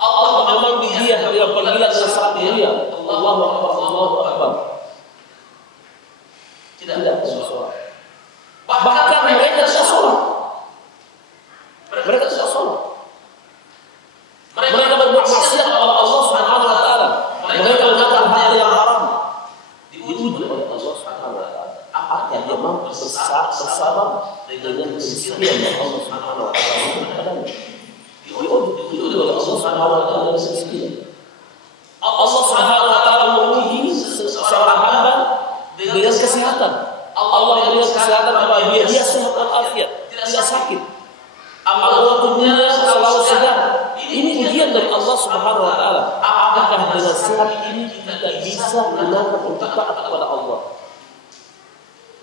Allah memang dia yang panggilan dengan sangat mulia. Allahu Akbar, Allahu Akbar. Tidak sholat. Bahkan mereka tidak sholat. Mereka tidak sholat. Mereka bermaksiat kepada Allah Subhanahu wa taala. Mereka melakukan hal yang haram. Diuji oleh Allah Subhanahu wa taala. Apakah dia mampu bersabar dengan kesucian yang Allah Subhanahu wa taala? Diuji oleh Allah Subhanahu wa taala dengan kesucian. Allah Subhanahu wa taala menguji seorang hamba dengan kesehatan. Allah berikan kesehatan kepada dia sehat walafiat, tidak sakit. Allah tubuhnya selalu segar. Ini ujian dari Allah Subhanahu wa taala. Apakah dengan sehat ini kita bisa gunakan untuk taat kepada Allah?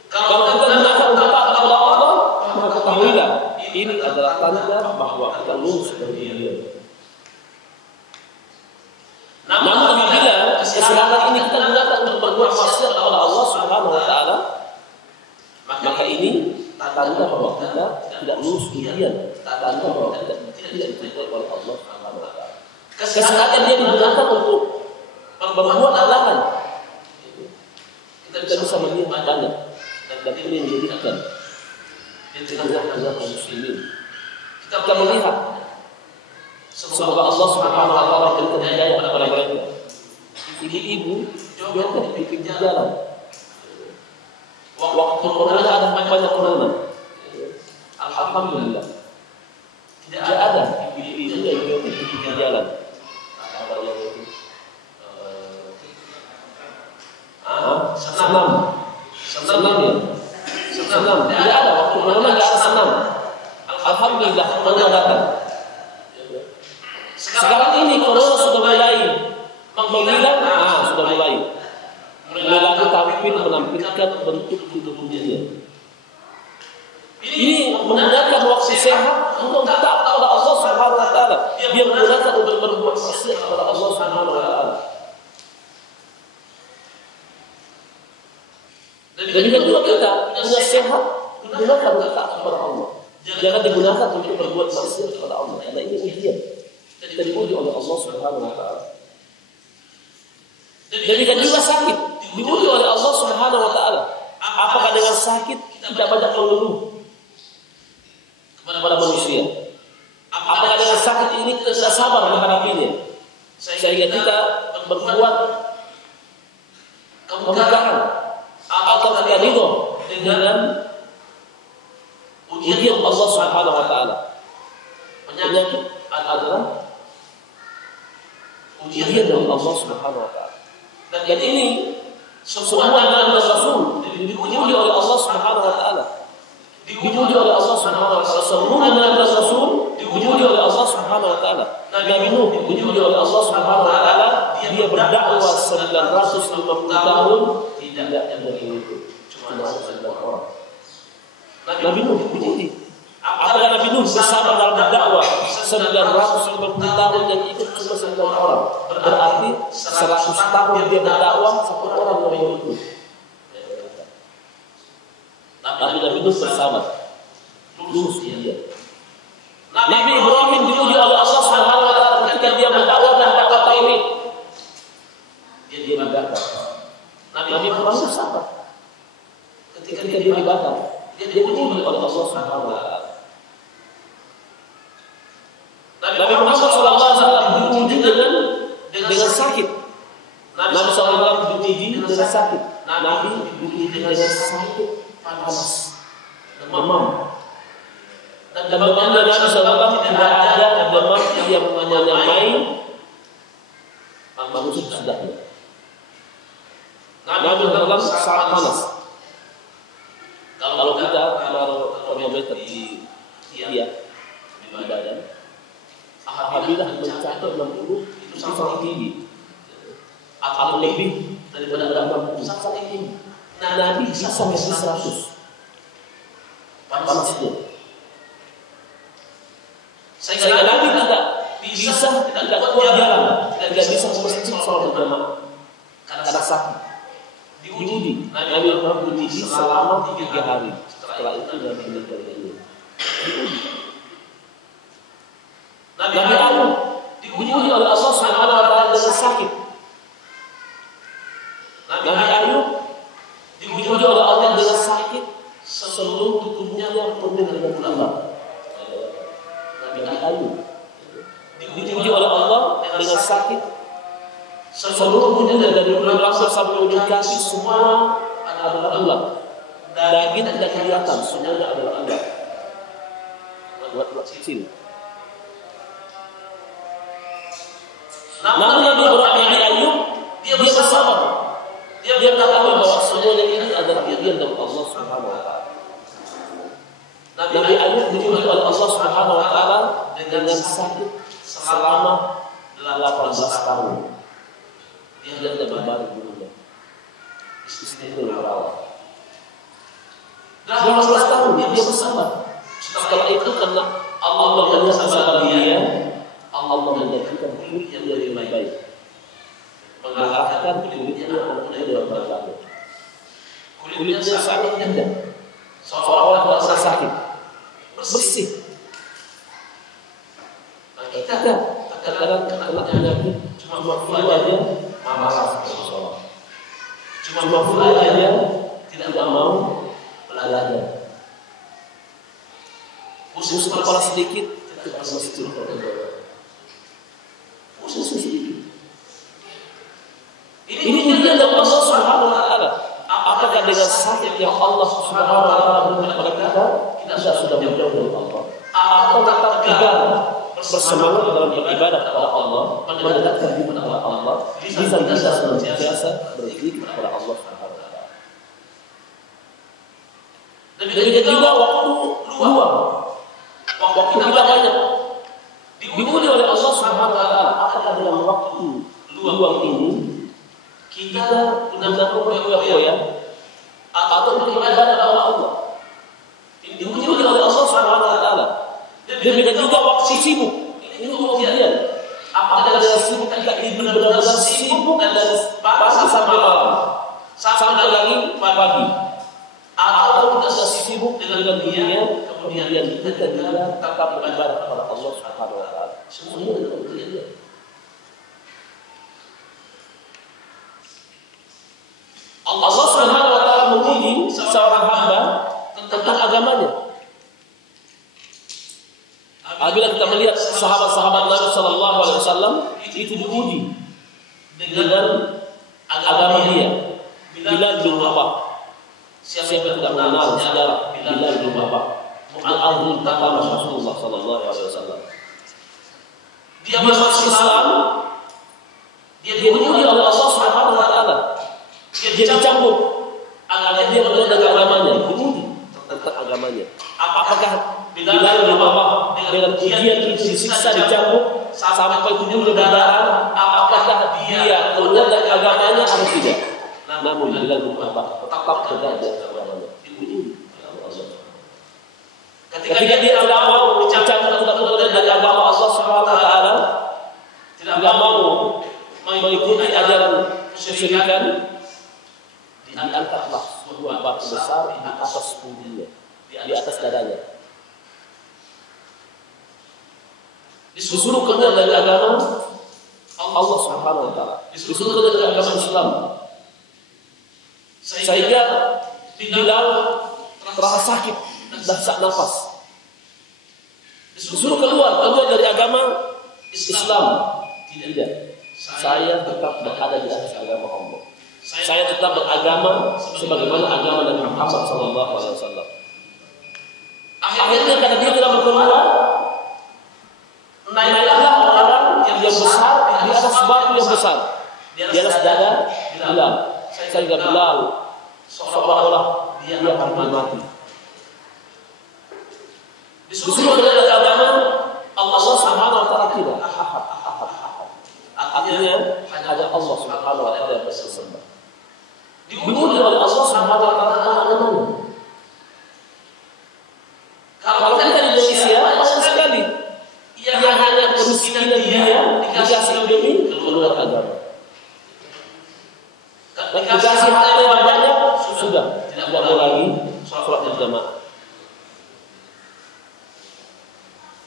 Kalau kita gunakan untuk taat kepada Allah, maka ketahuilah ini adalah tanda bahwa kita lulus dari dia. Namun apabila kesehatan ini kita gunakan untuk berbuat maksiat kepada Allah Subhanahu wa taala, maka ini tanda bahwa kita tidak lulus ujian, tanda bahwa kita tidak diterima oleh Allah Subhanahu wa taala. Kesehatan dia digunakan untuk berbuat halangan. Kita bisa melihat banyak dan ini menjadikan di tengah-tengah kaum muslimin. Kita melihat semoga Allah Subhanahu wa taala memberikan hidayah kepada mereka. Ibu-ibu joget di pinggir jalan. Waktu corona ada banyak corona. Alhamdulillah. Tidak ada ibu-ibu yang joget di pinggir jalan. Senam ya. Senam. Tidak ada waktu corona, tidak ada senam. Alhamdulillah corona datang. Sekarang ini corona sudah mulai menghilang, sudah mulai lagi tampil menampilkan bentuk hidup dunia. Ini menggunakan waktu sehat untuk taat kepada Allah Subhanahu wa taala. Dia menggunakan untuk berbuat maksiat kepada Allah Subhanahu wa taala. Dan juga kita punya sehat gunakan untuk taat kepada Allah. Jangan digunakan untuk berbuat maksiat kepada Allah. Karena ini ujian. Kita diuji oleh Allah Subhanahu wa taala. Demikian juga sakit diuji oleh Allah Subhanahu wa taala. Apakah dengan sakit kita banyak mengeluh kepada manusia? Apakah dengan sakit ini kita tidak sabar menghadapinya sehingga kita berbuat kemungkaran atau tidak ridho dengan ujian Allah Subhanahu wa taala? Penyakit adalah ujian dari Allah Subhanahu wa taala. Dan ini semua nabi dan rasul diuji oleh Allah Subhanahu wa taala. Diuji oleh Allah Subhanahu wa taala. Semua nabi dan rasul diuji oleh Allah Subhanahu wa taala. Nabi Nuh diuji oleh Allah Subhanahu wa taala. Dia berdakwah 950 tahun tidak ada pengikut. Cuma 9 orang. Nabi Nuh diuji. Apakah Nabi Nuh bersama dalam berdakwah 950 tahun yang ikut cuma 9 orang? Berarti 100 tahun dia berdakwah 1 orang yang ikut. Tapi Nabi Nuh bersama lulus dia. Nabi Ibrahim diuji oleh Allah Subhanahu wa taala ketika dia mendakwahkan dakwah tauhid. Dia dibakar. Nabi Ibrahim sabar. Ketika dia dibakar, dia diuji oleh Allah Subhanahu wa taala. Nabi Muhammad SAW diuji dengan sakit. Nabi SAW diuji dengan sakit. Nabi diuji dengan sakit panas, demam. Dan demamnya Nabi SAW tidak ada demam yang menyamai manusia sedahnya. Nabi SAW sangat panas. Kalau kita menaruh termometer di badan, apabila mencapai 60 itu sangat tinggi atau lebih daripada 60 sangat tinggi. Nabi bisa sampai 100 panasnya. Sehingga Nabi tidak kuat jalan, tidak bisa ke masjid sholat berjamaah karena sakit. Diuji, Nabi Muhammad diuji selama 3 hari. Setelah itu Nabi meninggal dunia. Diuji. sakit, seluruh tubuhnya dari ujung rambut sampai ujung kaki semua adalah ular. Daging tidak kelihatan, semuanya adalah ular. Buat kecil. Namun Nabi Ayub dia bersabar. Dia mengatakan bahwa semuanya ini adalah ujian dari Allah Subhanahu wa taala. Nabi Ayub diuji oleh Allah Subhanahu wa taala dengan sakit selama 18 tahun. Dia tidak berbaring di rumah. Istrinya merawat. 18 tahun dia bersabar. Setelah itu karena Allah melihat kesabaran dia, Allah menjadikan kulit yang lebih baik. Mengarahkan kulitnya anaknya dalam berlalu. Kulitnya sangat indah, seolah-olah tidak pernah sakit, bersih. Kita terkadang kena penyakit cuma flu aja, malas sholat. Cuma flu aja tidak mau belajar. Usus kepala sedikit, tidak mesti usus sedikit. Ini ujian dari Allah Subhanahu wa taala. Apakah dengan sakit yang Allah Subhanahu wa taala berikan kepada kita sudah menjauh dari Allah? Atau tetap tegar bersemangat dalam beribadah kepada Allah, mendekatkan diri kepada Allah, bisa senantiasa berzikir kepada Allah Subhanahu wa taala. Demikian juga waktu luang. Waktu kita banyak diuji oleh Allah Subhanahu wa taala. Apakah dengan waktu luang ini kita benar-benar berfoya-foya atau beribadah kepada Allah? Diuji oleh Allah Subhanahu wa taala. Demikian juga waktu sibuk. Ini ujian. Apakah dengan sibuk kita ini benar-benar sibuk dan pagi sampai malam, sampai lagi pagi, atau kita sibuk dengan dunia, kemudian kita juga tetap beribadah kepada Allah Subhanahu wa taala. Semuanya adalah ujian. Allah Subhanahu wa taala menguji seorang hamba tentang agamanya. Apabila kita melihat sahabat-sahabat Nabi sallallahu alaihi wasallam itu diuji dengan agama dia. Bilal bin Rabah. Siapa yang tidak mengenal sejarah Bilal bin Rabah? Mu'adzin pertama Rasulullah sallallahu alaihi wasallam. Dia masuk Islam. Dia diuji oleh Allah Subhanahu wa taala. Dia dicambuk agar dia mengenal dengan agamanya, diuji tentang agamanya. Apakah Bilal bin Rabah dengan ujian itu disiksa, dicambuk sampai tubuhnya berdarah? Apakah dia keluar dari agamanya atau tidak? Namun Bilal bin Rabah tetap tegak di agamanya. Diuji oleh Allah. Ketika dia tidak mau dicambuk tidak keluar dari agama Allah Subhanahu wa taala, tidak mau mengikuti ajaran kesyirikan, diangkatlah sebuah batu besar di atas punggungnya, di atas dadanya. Disuruh keluar dari agama Allah Subhanahu wa taala, disuruh keluar dari agama Islam. Sehingga Bilal terasa sakit dan sesak nafas. Disuruh keluar dari agama Islam. Tidak. Saya tetap berada di atas agama Allah. Saya tetap beragama sebagaimana agama Nabi Muhammad sallallahu alaihi wasallam. Akhirnya karena dia tidak berkeluar, naiklah orang yang besar di atas batu yang besar, di atas dada Bilal. Sehingga Bilal seolah-olah dia akan mati. Disuruh dari agama Allah Subhanahu wa taala tidak. Artinya hanya Allah Subhanahu wa taala yang bersembah. Diuji oleh Allah Subhanahu wa taala agamanya. Kalau kita di Indonesia banyak sekali yang hanya kemiskinan dia dikasih demi keluar agama. Dikasih harta yang banyak sudah tidak mau lagi sholat berjamaah.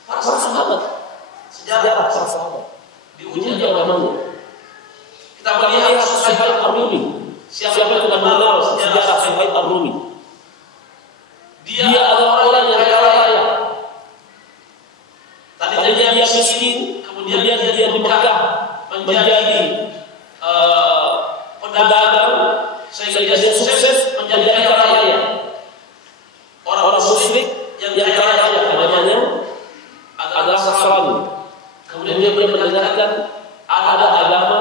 Para sahabat, sejarah para sahabat diuji agamanya. Kita melihat Suhaib Ar-Rumi. Siapa yang tidak mengenal sejarah Suhaib Ar-Rumi? Dia adalah orang yang kaya raya. Tadinya dia miskin, kemudian dia di Mekah menjadi pedagang sehingga dia sukses menjadi kaya raya. Orang musyrik yang kaya raya namanya adalah Nasrani. Kemudian dia mendengarkan ada agama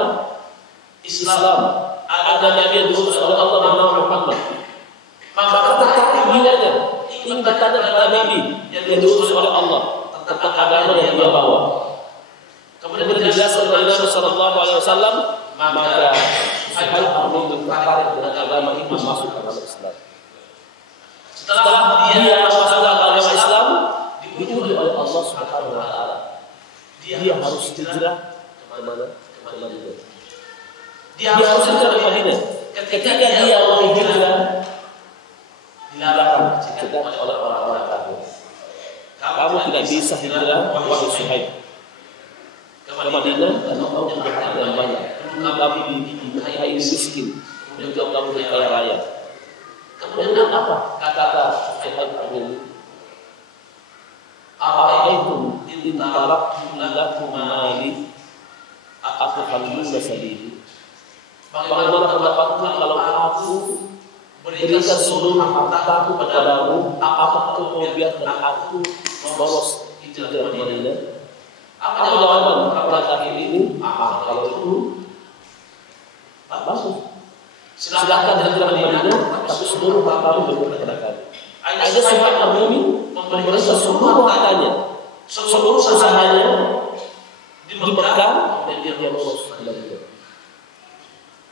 Islam, ada nabi yang diutus oleh Allah bernama Muhammad. Maka tertarik jiwanya ingin bertanya kepada nabi yang diutus oleh Allah tentang agama yang dia bawa. Kemudian dijelaskan oleh Nabi sallallahu alaihi wasallam, maka Suhaib bin tertarik dengan agama itu masuk agama Islam. Setelah dia masuk agama Islam, diuji oleh Allah Subhanahu wa taala. Dia harus hijrah ke mana? Ke Madinah. Dia harus hijrah ke Madinah. Ketika dia mau hijrah, dilarang dicegah oleh orang-orang kafir. Kamu tidak bisa hijrah wahai Suhaib ke Madinah karena kamu punya harta yang banyak. Kamu dinikahi miskin, juga kamu kaya raya. Kemudian apa kata Suhaib ini? Ara'aytum in taraktu lakum mali atafalluna sabili. Bagaimana pendapatmu kalau aku berikan seluruh hartaku kepadamu, apakah kau biarkan aku lolos hijrah ke Madinah? Apa jawaban orang kafir ini? Kalau itu bagus. Silakan hijrah ke Madinah, tapi seluruh hartamu berikan kepada kami. Ada seorang mukmin memberikan seluruh hartanya, seluruh usahanya di Mekah dan dia lolos ke Madinah.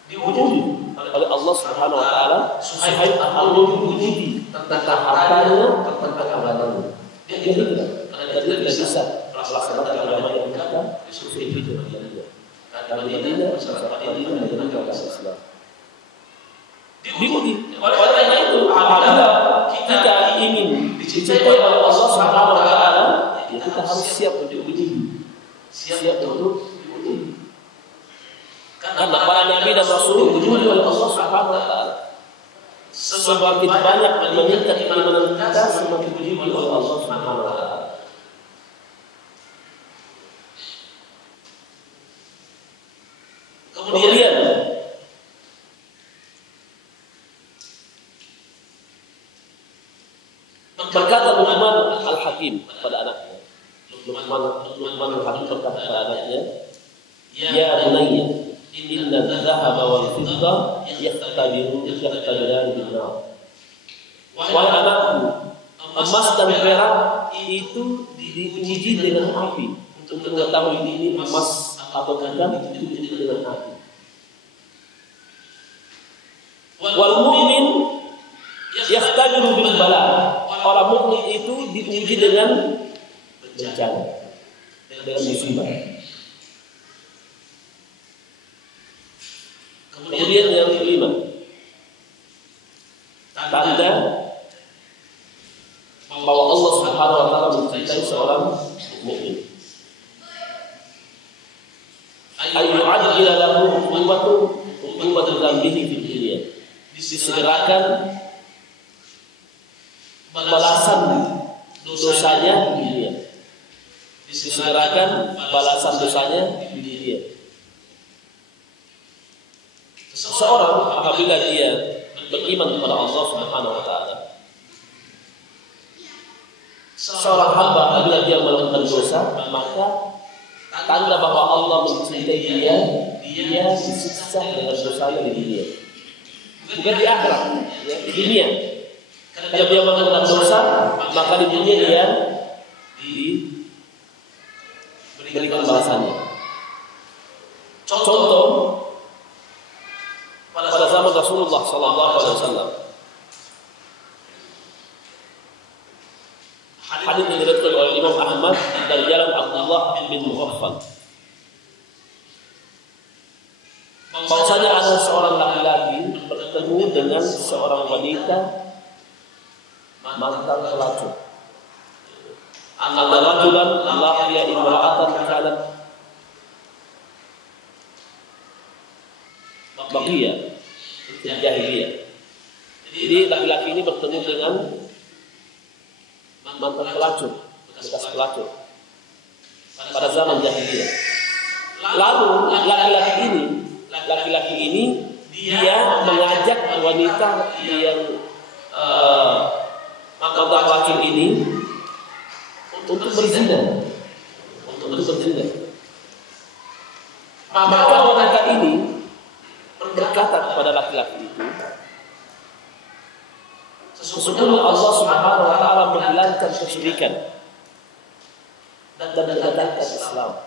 Diuji oleh Allah Subhanahu wa taala, Suhaib diuji tentang hartanya, tentang agamanya. Dia tidak bisa melaksanakan agama yang Mekah, disuruh hijrah ke Madinah. Dan di Madinah masyarakat Madinah menjadi agama Islam. Diuji. Oleh karena itu, apabila kita ingin dicintai oleh Allah Subhanahu wa taala, ya kita harus siap untuk diuji. Siap untuk diuji. Karena para nabi dan rasul diuji oleh Allah Subhanahu wa taala. Semakin banyak meningkat keimanan kita, semakin diuji oleh Allah Subhanahu wa taala. Kemudian berkata Luqman Al-Hakim pada anaknya. Luqman Al-Hakim berkata pada anaknya, "Ya bunayya, inna dhahaba wal fidda yahtabiran bin-nar." Wahai anakku, emas dan perak itu diuji dengan api. Untuk mengetahui ini emas atau bukan, diuji dengan api. Wal mu'min yahtabiru bil bala. Orang mukmin itu diuji dengan bencana, dengan musibah. Kemudian yang kelima, tanda bahwa Allah Subhanahu wa taala mencintai seorang mukmin. Ayu ajila lahu uqubatu dzambihi fid dunya. Disegerakan balasan dosanya di dunia. Disegerakan balasan dosanya di dunia. Seseorang apabila dia beriman kepada Allah Subhanahu wa taala, seorang hamba apabila dia melakukan dosa, maka tanda bahwa Allah mencintai dia disiksa dengan dosanya di dunia. Bukan di akhirat, ya, di dunia. Kalau dia melakukan dosa, maka di dunia dia diberikan balasannya. Contoh pada zaman Rasulullah sallallahu alaihi wasallam. Hadis yang diriwayatkan oleh Imam Ahmad dari jalan Abdullah bin Mughaffal. Bahwasanya ada seorang laki-laki bertemu dengan seorang wanita mantan pelacur. Anna rajulan laqiya imra'atan kanat baghiyah fil jahiliyah. Jadi laki-laki ini bertemu dengan mantan pelacur, bekas pelacur pada zaman jahiliyah. Lalu laki-laki ini dia mengajak wanita yang maka ini untuk berzina. Maka wanita ini berkata kepada laki-laki itu, sesungguhnya Allah Subhanahu wa taala menghilangkan kesyirikan dan mendatangkan Islam.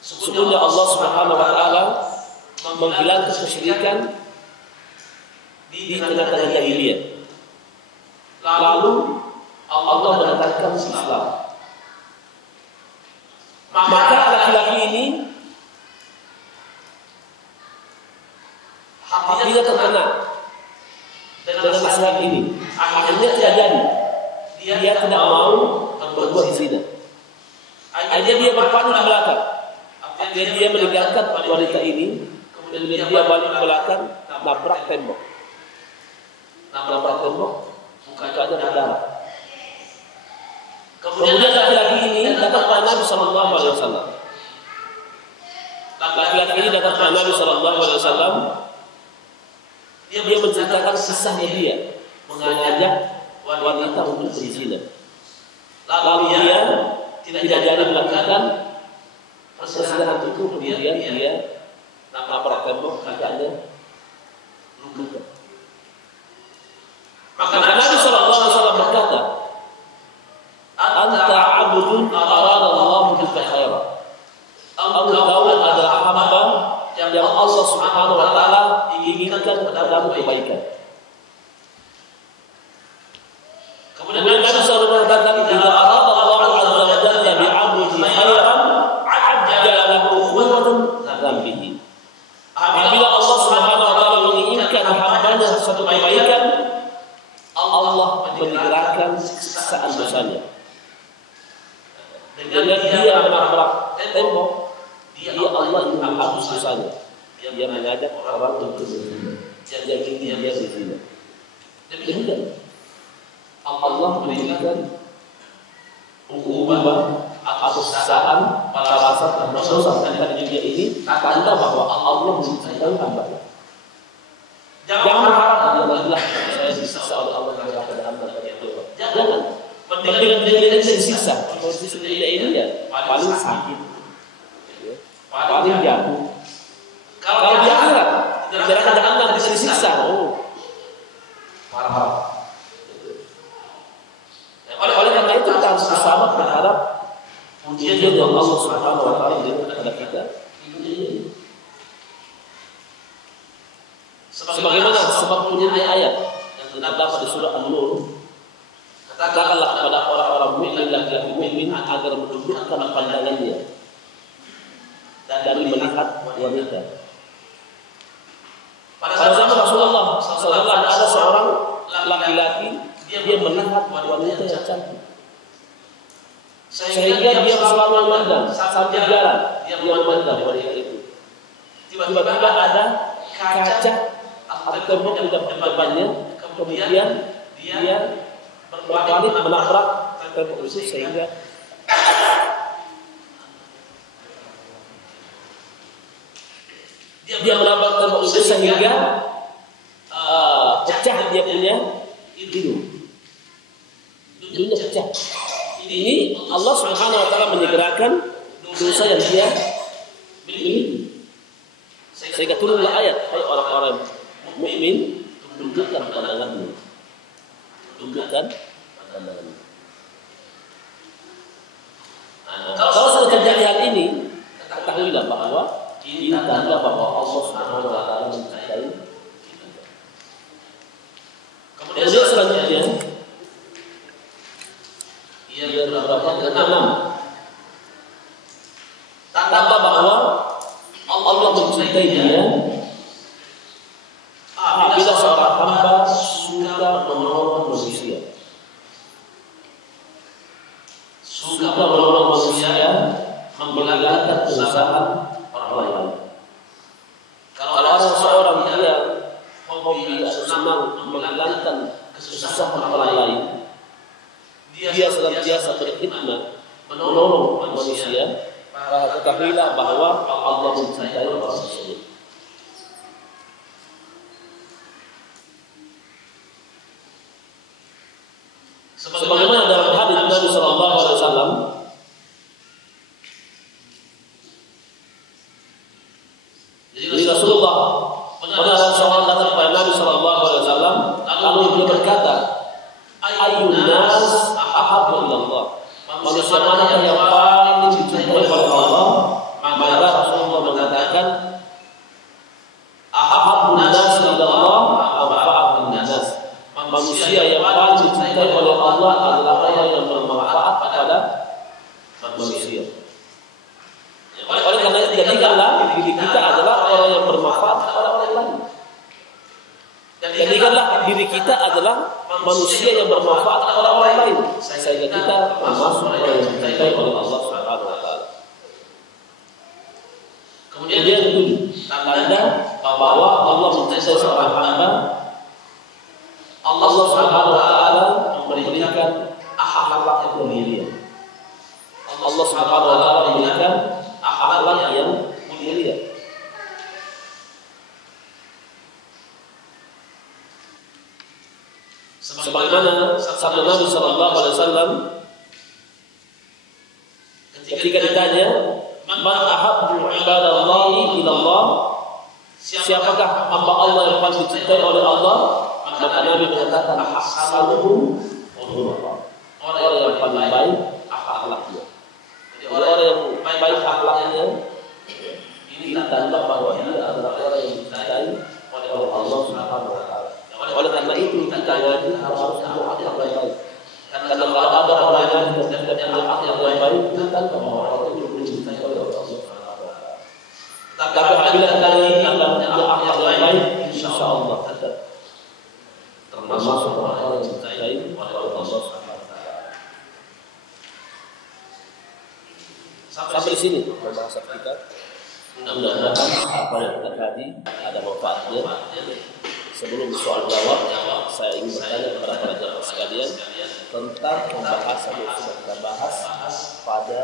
Sesungguhnya Allah Subhanahu wa taala menghilangkan kesyirikan di tengah-tengah jahiliyah. Lalu Allah mendatangkan Islam. Maka laki-laki ini hatinya terkena dengan nasihat ini. Akhirnya tidak jadi. Dia tidak mau berbuat zina. Akhirnya dia berpaling ke belakang. Akhirnya dia meninggalkan wanita ini. Kemudian dia balik ke belakang, nabrak tembok. Mukanya berdarah. Kemudian laki-laki ini datang kepada Nabi Sallallahu Alaihi Wasallam. Laki-laki ini datang kepada Nabi Sallallahu Alaihi Wasallam. Dia menceritakan kisahnya dia mengajak wanita untuk berzina. Lalu dia tidak jadi melakukan persinahan itu, kemudian dia nabrak tembok, kakinya luka. Maka Nabi Sallallahu Alaihi Wasallam berkata, "Anta abdun arada Allah bika khairan." Engkau adalah hamba yang Allah Subhanahu wa taala inginkan kepadamu kebaikan. Kemudian Nabi sallallahu alaihi wasallam berkata, "Jika arada Allah azza wa jalla bi 'abdihi khairan, 'ajjala lahu khurran dzambihi." Apabila Allah Subhanahu wa taala menginginkan hambanya suatu kebaikan, Allah menyegerakan siksaan dosanya. Dengan dia menabrak tembok, dia Allah ingin menghapus dosanya. Dia mengajak orang untuk berzina. Dia ingin dia berzina. Demikian Allah memberikan hukuman atau siksaan balasan atas dosa tentang dunia ini, tanda bahwa Allah mencintai hamba. Jangan berharap Allah saya disiksa oleh Allah pada hamba itu. Jangan. Mendingan dia disiksa. Kalau disiksa ini ya paling sakit, paling jatuh. Kalau dia akhirat, tidak akan bisa disiksa. Parah. Oleh karena itu kita harus bersabar berharap ujian yang Allah Subhanahu wa taala berikan kepada kita. Sebagaimana sebab turunnya ayat yang terdapat di surah An-Nur, katakanlah kepada orang-orang mukmin laki-laki mukmin agar mendudukkan pandangannya dari melihat wanita. Pada zaman Rasulullah SAW ada seorang laki-laki, dia melihat wanita yang cantik, sehingga dia selalu memandang sambil jalan, dia memandang wanita itu. Tiba-tiba ada kaca atau tembok di depannya, kemudian dia berbalik menabrak tembok itu sehingga pecah dia punya hidung. Hidungnya pecah. Ini Allah Subhanahu wa taala menyegerakan dosa yang dia miliki. Sehingga turunlah ayat, hai orang-orang mukmin, tundukkan pandanganmu. Tundukkan pandanganmu. Kalau sudah terjadi hal ini, ketahuilah bahwa ini tanda bahwa Allah Subhanahu wa taala mencintai kita. Kemudian selanjutnya yang ke-6, tanda bahwa Allah mencintai dia apabila seorang hamba suka menolong manusia. Suka menolong manusia, menghilangkan kesusahan orang lain. Kalau ada seorang dia hobi atau senang menghilangkan kesusahan orang lain, dia senantiasa berkhidmat menolong manusia, ketahuilah bahwa Allah mencintai orang tersebut. Sebagaimana dalam hadis Nabi Sallallahu Alaihi Wasallam, jadi Rasulullah pernah seorang datang kepada Nabi Sallallahu Alaihi Wasallam, lalu beliau berkata, "Ayyun nas ahabbu ilallah." Manusia mana yang paling dicintai oleh Allah? Maka Rasulullah mengatakan, "Ahabbun nas ilallah anfa'uhum nas." Manusia yang paling dicintai oleh Allah adalah orang yang bermanfaat kepada manusia. Oleh karena itu, jadikanlah diri kita adalah orang yang bermanfaat kepada orang lain. Jadikanlah diri kita adalah manusia yang bermanfaat kepada orang lain, sehingga kita termasuk orang yang dicintai oleh Allah Subhanahu wa taala. Kemudian itu tanda bahwa Allah mencintai seorang hamba. Allah Subhanahu wa taala memberikan akhlak yang mulia. Allah Subhanahu wa taala memberikan akhlak yang mulia. Sebagaimana sabda Nabi Sallallahu Alaihi Wasallam ketika ditanya, "Man ahabbu ibadallahi ilallah?" Siapakah hamba Allah yang paling dicintai oleh Allah? Maka Nabi mengatakan, "Ahsanuhum khuluqan." Orang yang paling baik akhlaknya. Jadi orang yang baik akhlaknya ini tanda bahwa dia adalah orang yang dicintai oleh Allah Subhanahu wa taala. Oleh karena itu kita harus punya akhlak yang baik. Karena kalau ada orang yang tidak punya akhlak yang baik, itu tanda bahwa orang itu belum dicintai oleh Allah Subhanahu wa taala. Tapi apabila kita punya akhlak yang baik, insyaallah kita termasuk orang yang dicintai oleh Allah Subhanahu wa taala. Sampai di sini pembahasan kita. Mudah-mudahan apa yang kita tadi ada manfaatnya. Sebelum soal jawab, saya ingin bertanya kepada para jamaah sekalian tentang pembahasan yang sudah kita bahas pada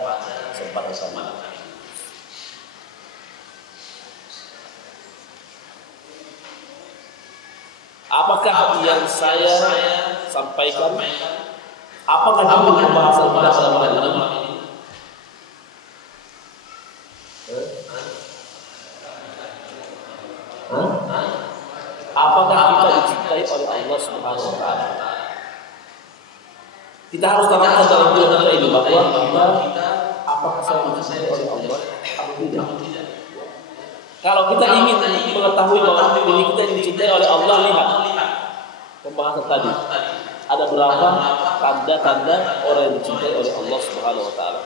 kesempatan kali. Apakah yang saya sampaikan? Apakah itu pembahasan pada malam ini? Apakah kita dicintai oleh Allah Subhanahu wa taala? Kita harus terangkan dalam diri kita ini bahwa kita apakah saya dicintai oleh Allah atau tidak? Kalau kita ingin mengetahui bahwa diri kita dicintai oleh Allah, lihat pembahasan tadi. Ada berapa tanda-tanda orang yang dicintai oleh Allah Subhanahu wa taala?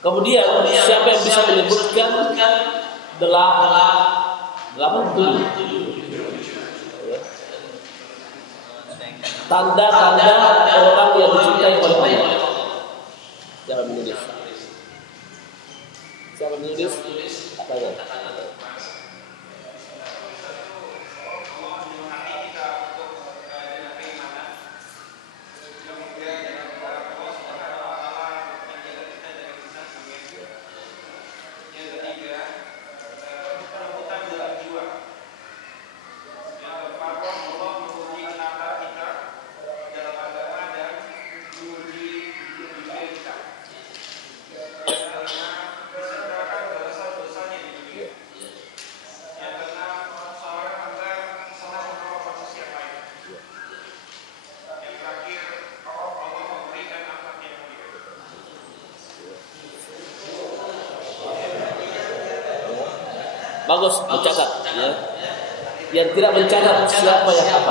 Kemudian siapa yang bisa menyebutkan delapan tanda-tanda orang yang dicintai oleh Allah? Jangan menulis. Siapa menulis? Katanya. Bagus mencatat, ya. Yang tidak mencatat siapa yang apa.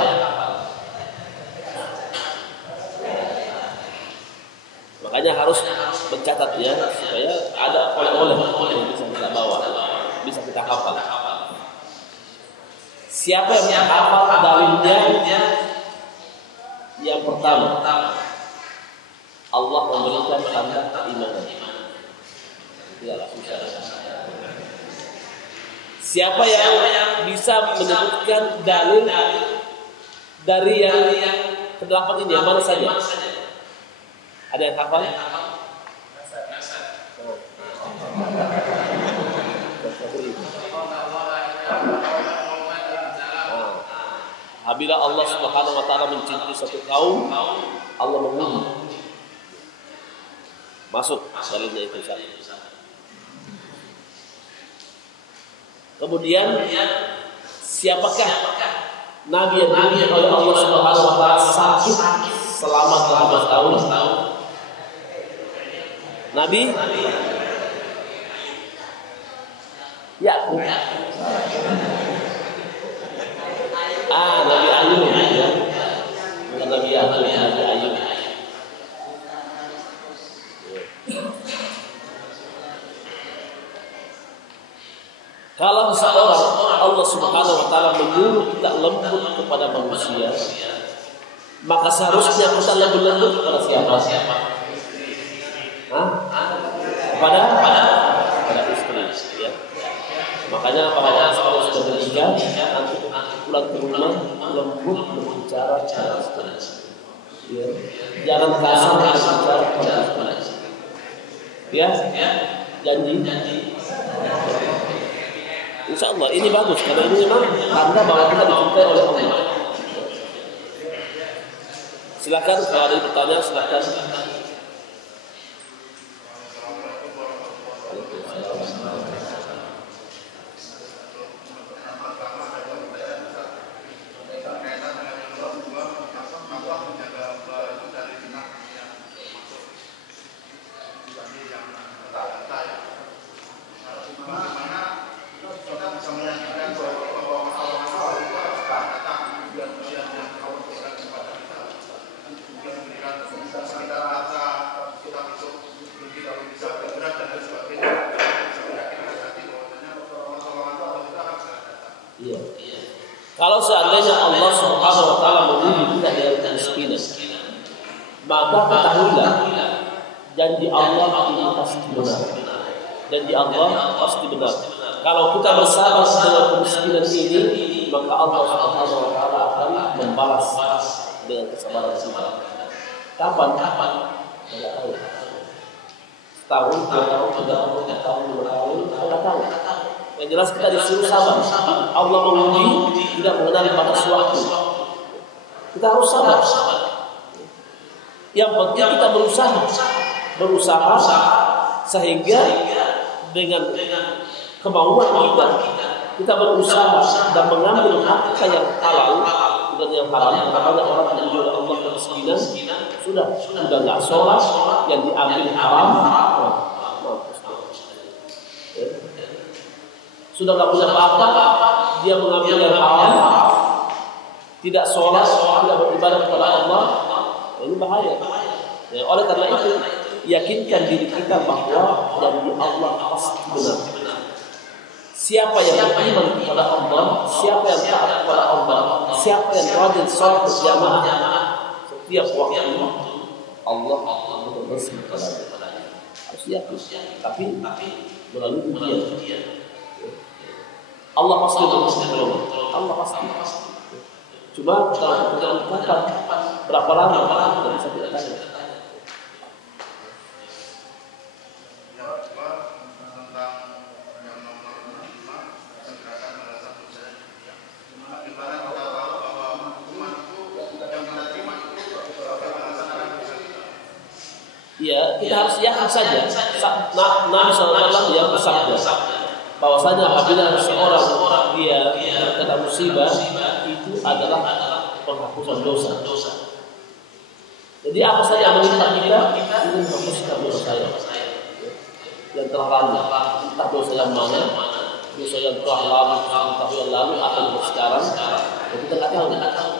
Makanya harus mencatat, ya, supaya ada oleh-oleh yang bisa kita bawa, bisa kita hafal. Siapa yang hafal dalilnya? Yang pertama, Allah memberikan tanda keimanan. Tidaklah susah. Siapa yang bisa menyebutkan dalil dari yang ke-8 ini, yang mana saja? Ada yang hafal? Apabila Allah Subhanahu wa taala mencintai satu kaum, Allah menguji. Masuk dalilnya itu satu. Kemudian siapakah nabi yang diuji oleh Allah Subhanahu wa taala sakit selama 13 tahun? Nabi Yakub. Nabi Ayub ya. Bukan Nabi Yakub, Nabi Ayub. Kalau seseorang Allah Subhanahu wa taala menyuruh kita lembut kepada manusia, maka seharusnya kita lebih lembut kepada siapa? Kepada istri ya. Makanya para orang yang sudah menikah nanti pulang ke rumah lembut berbicara pada istri. Ya. Jangan kasar berbicara pada istri. Ya. Janji. Insya Allah ini bagus karena ini memang tanda bahwa kita dicintai oleh Allah. Silakan kalau ada pertanyaan silakan. Kalau seandainya Allah Subhanahu wa taala menguji kita dengan kemiskinan, maka ketahuilah janji Allah itu pasti benar. Janji Allah pasti benar. Kalau kita bersabar dengan kemiskinan ini, maka Allah Subhanahu wa taala akan membalas dengan kesabaran kita. Kapan? Tidak tahu. Setahun, 2 tahun, 3 tahun, 4 tahun, 5 tahun, tidak tahu. Yang jelas kita disuruh sabar. Allah menguji tidak mengenal batas waktu. Kita harus sabar. Yang penting kita berusaha sehingga dengan kemauan kita berusaha dan mengambil harta yang halal bukan yang haram. Karena orang yang diuji Allah kemiskinan sudah nggak sholat yang diambil haram. Sudah nggak punya apa-apa, dia mengambil yang haram, tidak sholat, tidak beribadah kepada Allah, ini bahaya. Ya, oleh karena itu, yakinkan diri kita bahwa janji Allah pasti benar. Siapa yang beriman kepada Allah, siapa yang taat kepada Allah, siapa yang rajin sholat berjamaah setiap waktu, Allah bersih kepada harus yakin. Tapi melalui ujian. Allah pasti menolong. Allah pasti. Cuma kalau kita kapan, berapa lama kita bisa tidak tahu. Ya, kita harus yakin saja. Nabi SAW yang bersabda bahwasanya apabila seorang dia terkena musibah itu adalah penghapusan dosa. Jadi apa saja yang menimpa kita itu menghapuskan dosa yang telah lalu. Entah dosa yang mana, dosa yang telah lalu, entah yang lalu atau sekarang. Kita tidak tahu.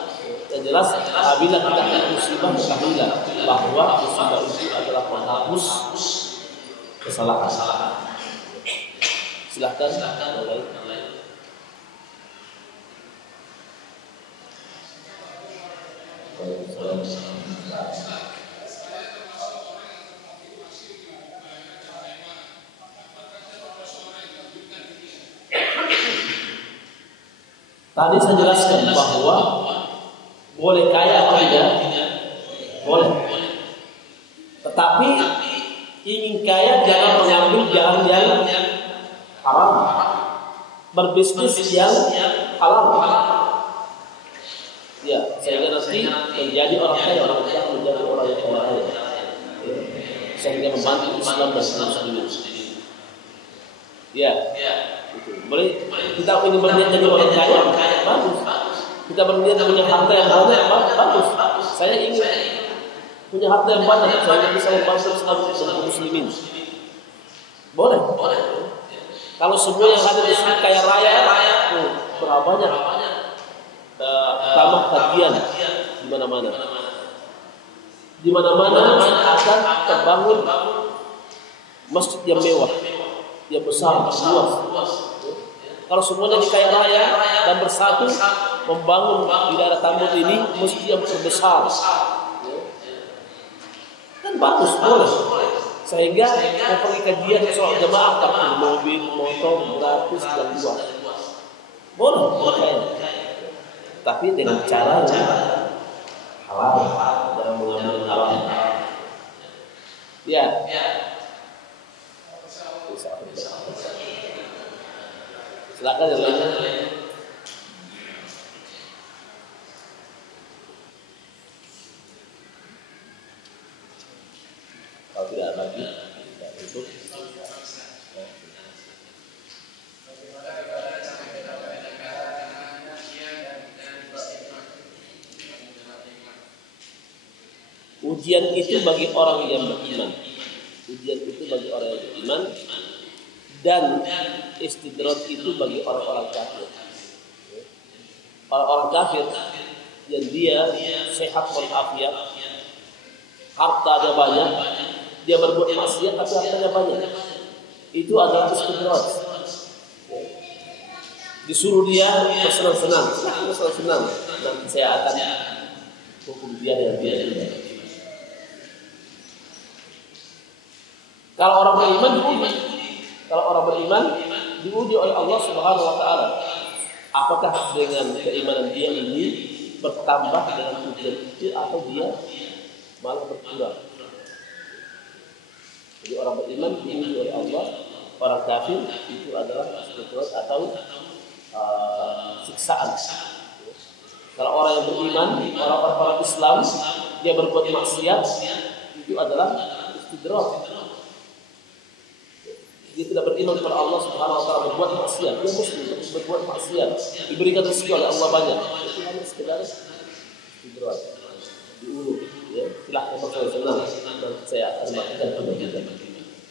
Yang jelas apabila kita kena musibah ketahuilah bahwa musibah itu adalah penghapus kesalahan. Silahkan mulai. Tadi saya jelaskan bahwa boleh kaya atau tidak, boleh. Tetapi Ingin kaya jangan mengambil jalan yang haram. Berbisnis yang halal. Ya, sehingga nanti menjadi orang kaya, orang kaya menjadi orang yang kaya. Sehingga membantu Islam dan muslimin. Ya, itu. Boleh kita ingin berniat jadi orang kaya, bagus. Kita berniat punya harta yang banyak, bagus. Saya ingin punya harta yang banyak, saya bisa membantu Islam dan muslimin. Boleh. Kalau semua yang ada di sini kaya raya, berapa banyak? Tambah kajian di mana-mana. Di mana-mana akan terbangun masjid yang mewah, yang besar, luas. Kalau semuanya di kaya raya dan bersatu membangun di daerah Tambun ini masjid yang terbesar, kan bagus, boleh. Sehingga mau pergi kajian soal jamaah pakai mobil, motor gratis dan luas, boleh. Tapi dengan cara yang halal, jangan mengambil haram. Ya. Silakan yang lainnya. Kalau tidak ada lagi, kita tutup. Ujian itu bagi orang yang beriman. Ujian itu bagi orang yang beriman. Dan istidrat itu bagi orang-orang kafir. Orang-orang kafir yang dia sehat walafiat, hartanya banyak, dia berbuat maksiat tapi hartanya banyak. Itu adalah istidrat. Disuruh dia bersenang-senang, dan saya akan hukum dia yang dia tidak. Kalau orang beriman diuji. Kalau orang beriman diuji oleh Allah Subhanahu wa taala. Apakah dengan keimanan dia ini bertambah dengan ujian itu atau dia malah berkurang? Jadi orang beriman diuji oleh Allah, orang kafir itu adalah istidrat atau siksaan. Kalau orang yang beriman, orang-orang Islam dia berbuat maksiat, itu adalah istidrat. Dia tidak beriman kepada Allah Subhanahu wa taala, berbuat maksiat, dia muslim berbuat maksiat, diberikan rezeki oleh Allah banyak. Itu hanya sekedar istidrat. Diulur, ya. Silakan bersenang-senang. Nanti saya akan makan pada kita.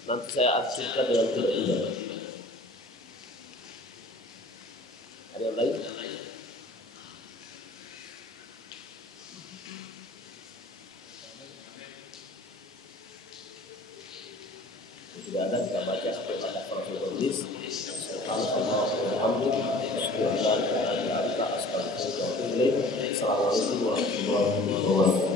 Nanti saya akan dengan tidak. Ada yang lain? Tidak ada, kita baca sampai pada tulis. Assalamualaikum warahmatullahi wabarakatuh.